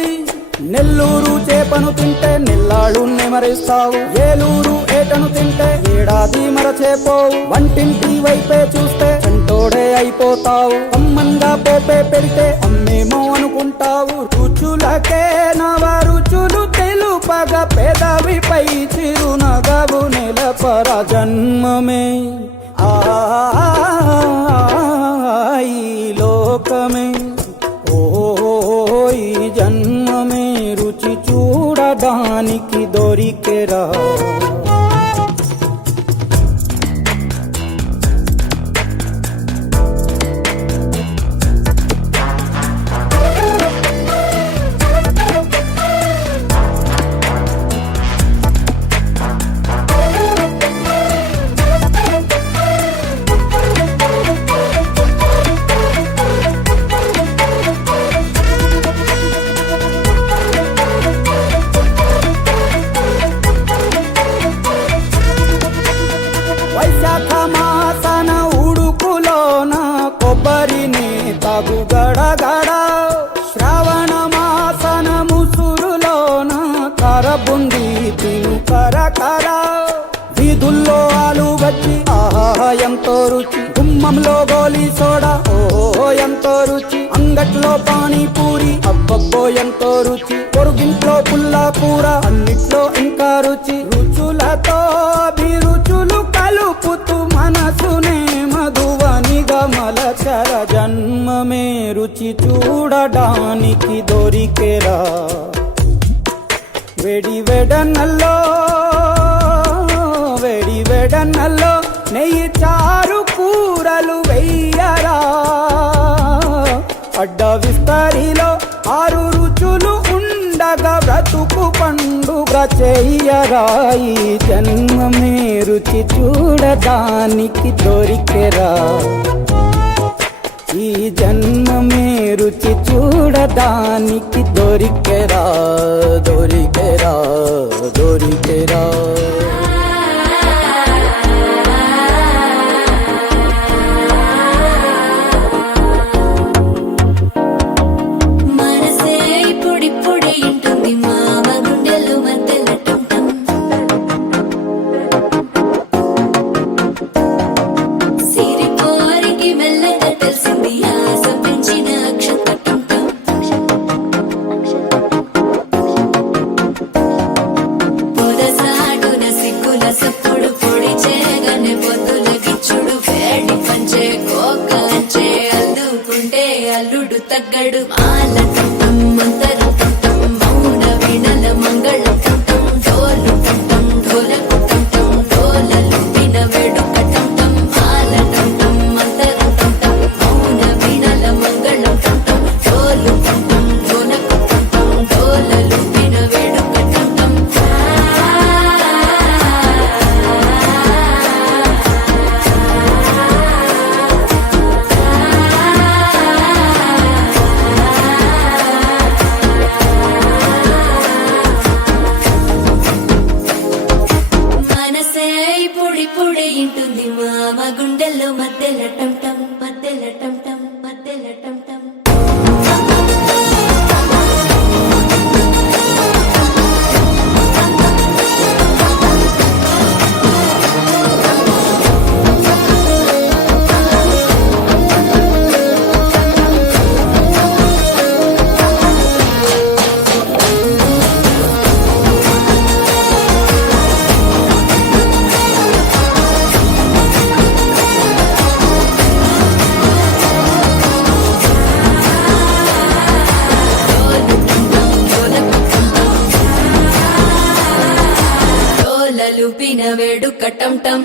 నెల్లూరు చేపను తింటే నెల్లాళ్ళు నెమరేస్తావు. ఏలూరు ఏటను తింటే ఏడాది మరచేపోవు. వంటింటి వైపే చూస్తే చంటోడే అయిపోతావు. అమ్మంగా పోపే పెడితే అమ్మేమో అనుకుంటావు. రుచులకే నవ రుచులు తెలుపగ పెదవిపై చిరునగవు నిలపర జన్మమే ఈ లోకమే. ఈ జన్మమే రుచి చూడడానికి దొరికెరా. వైశాఖ మాసన ఉడుకులోన కొబ్బరిని తాగు గడగడ. శ్రావణ మాసన ముసురులోన కరబుంది తిను కరకర. వీధుల్లో ఆలు వచ్చి ఆహా ఎంతో రుచి. గుమ్మంలో గోలీ సోడా ఓ ఎంతో రుచి. అంగట్లో పానీపూరి అబ్బబ్బో ఎంతో రుచి. పొరుగింట్లో పుల్లా కూర అన్నిట్లో ఇంకా రుచి. రుచులతో అభిరుచులు కలుపుతూ మనసునే మధువనిగా మలచర. జన్మమే రుచి చూడడానికి దొరికెరా. వెడి వెడనల్లో నెయ్యి చారు కూరలు వెయ్యరా. అడ్డ విస్తరిలో 6 రుచులు ఉండగా బ్రతుకు పండుగ చెయ్యరా. ఈ జన్మమే రుచి చూడడానికి దొరికెరా. ఈ జన్మమే రుచి చూడడానికి దొరికెరా. దొరికెరా దొరికెరా. మనసే ఇప్పుడిప్పుడే ఇంటుంది మామ గుండెలు మధ్యలో టుంటం. సిరిపోరికి మెల్లగా తెలిసింది ఆశ పెంచిన అక్షత టుంటం. పొదసాటున సిగ్గుల సప్పుడు పొడి చేయగానే పొద్దుల గిచ్చుడు. వేడి పంచే కోకంచే అందుకుంటే అల్లుడు తగ్గడు. మాల టుంటం మంతర టుంటం మౌన వినల మంగళ టుంటం. డోలు టుంటం ఢోలకు టుంటం డోలలు విన వేడుక టుంటం. మాల టుంటం మంతర టుంటం మౌన వినల మంగళ టుంటం. డోలు టుంటం ఢోలకు టుంటం డోలలు విన వేడుక టుంటం. మనసే ఇప్పుడిప్పుడే ఇంటుంది మామ గుండెల్లో మధ్యల టంటం మధ్యల టంటం మధ్యల టంటం. వేడుక టం టం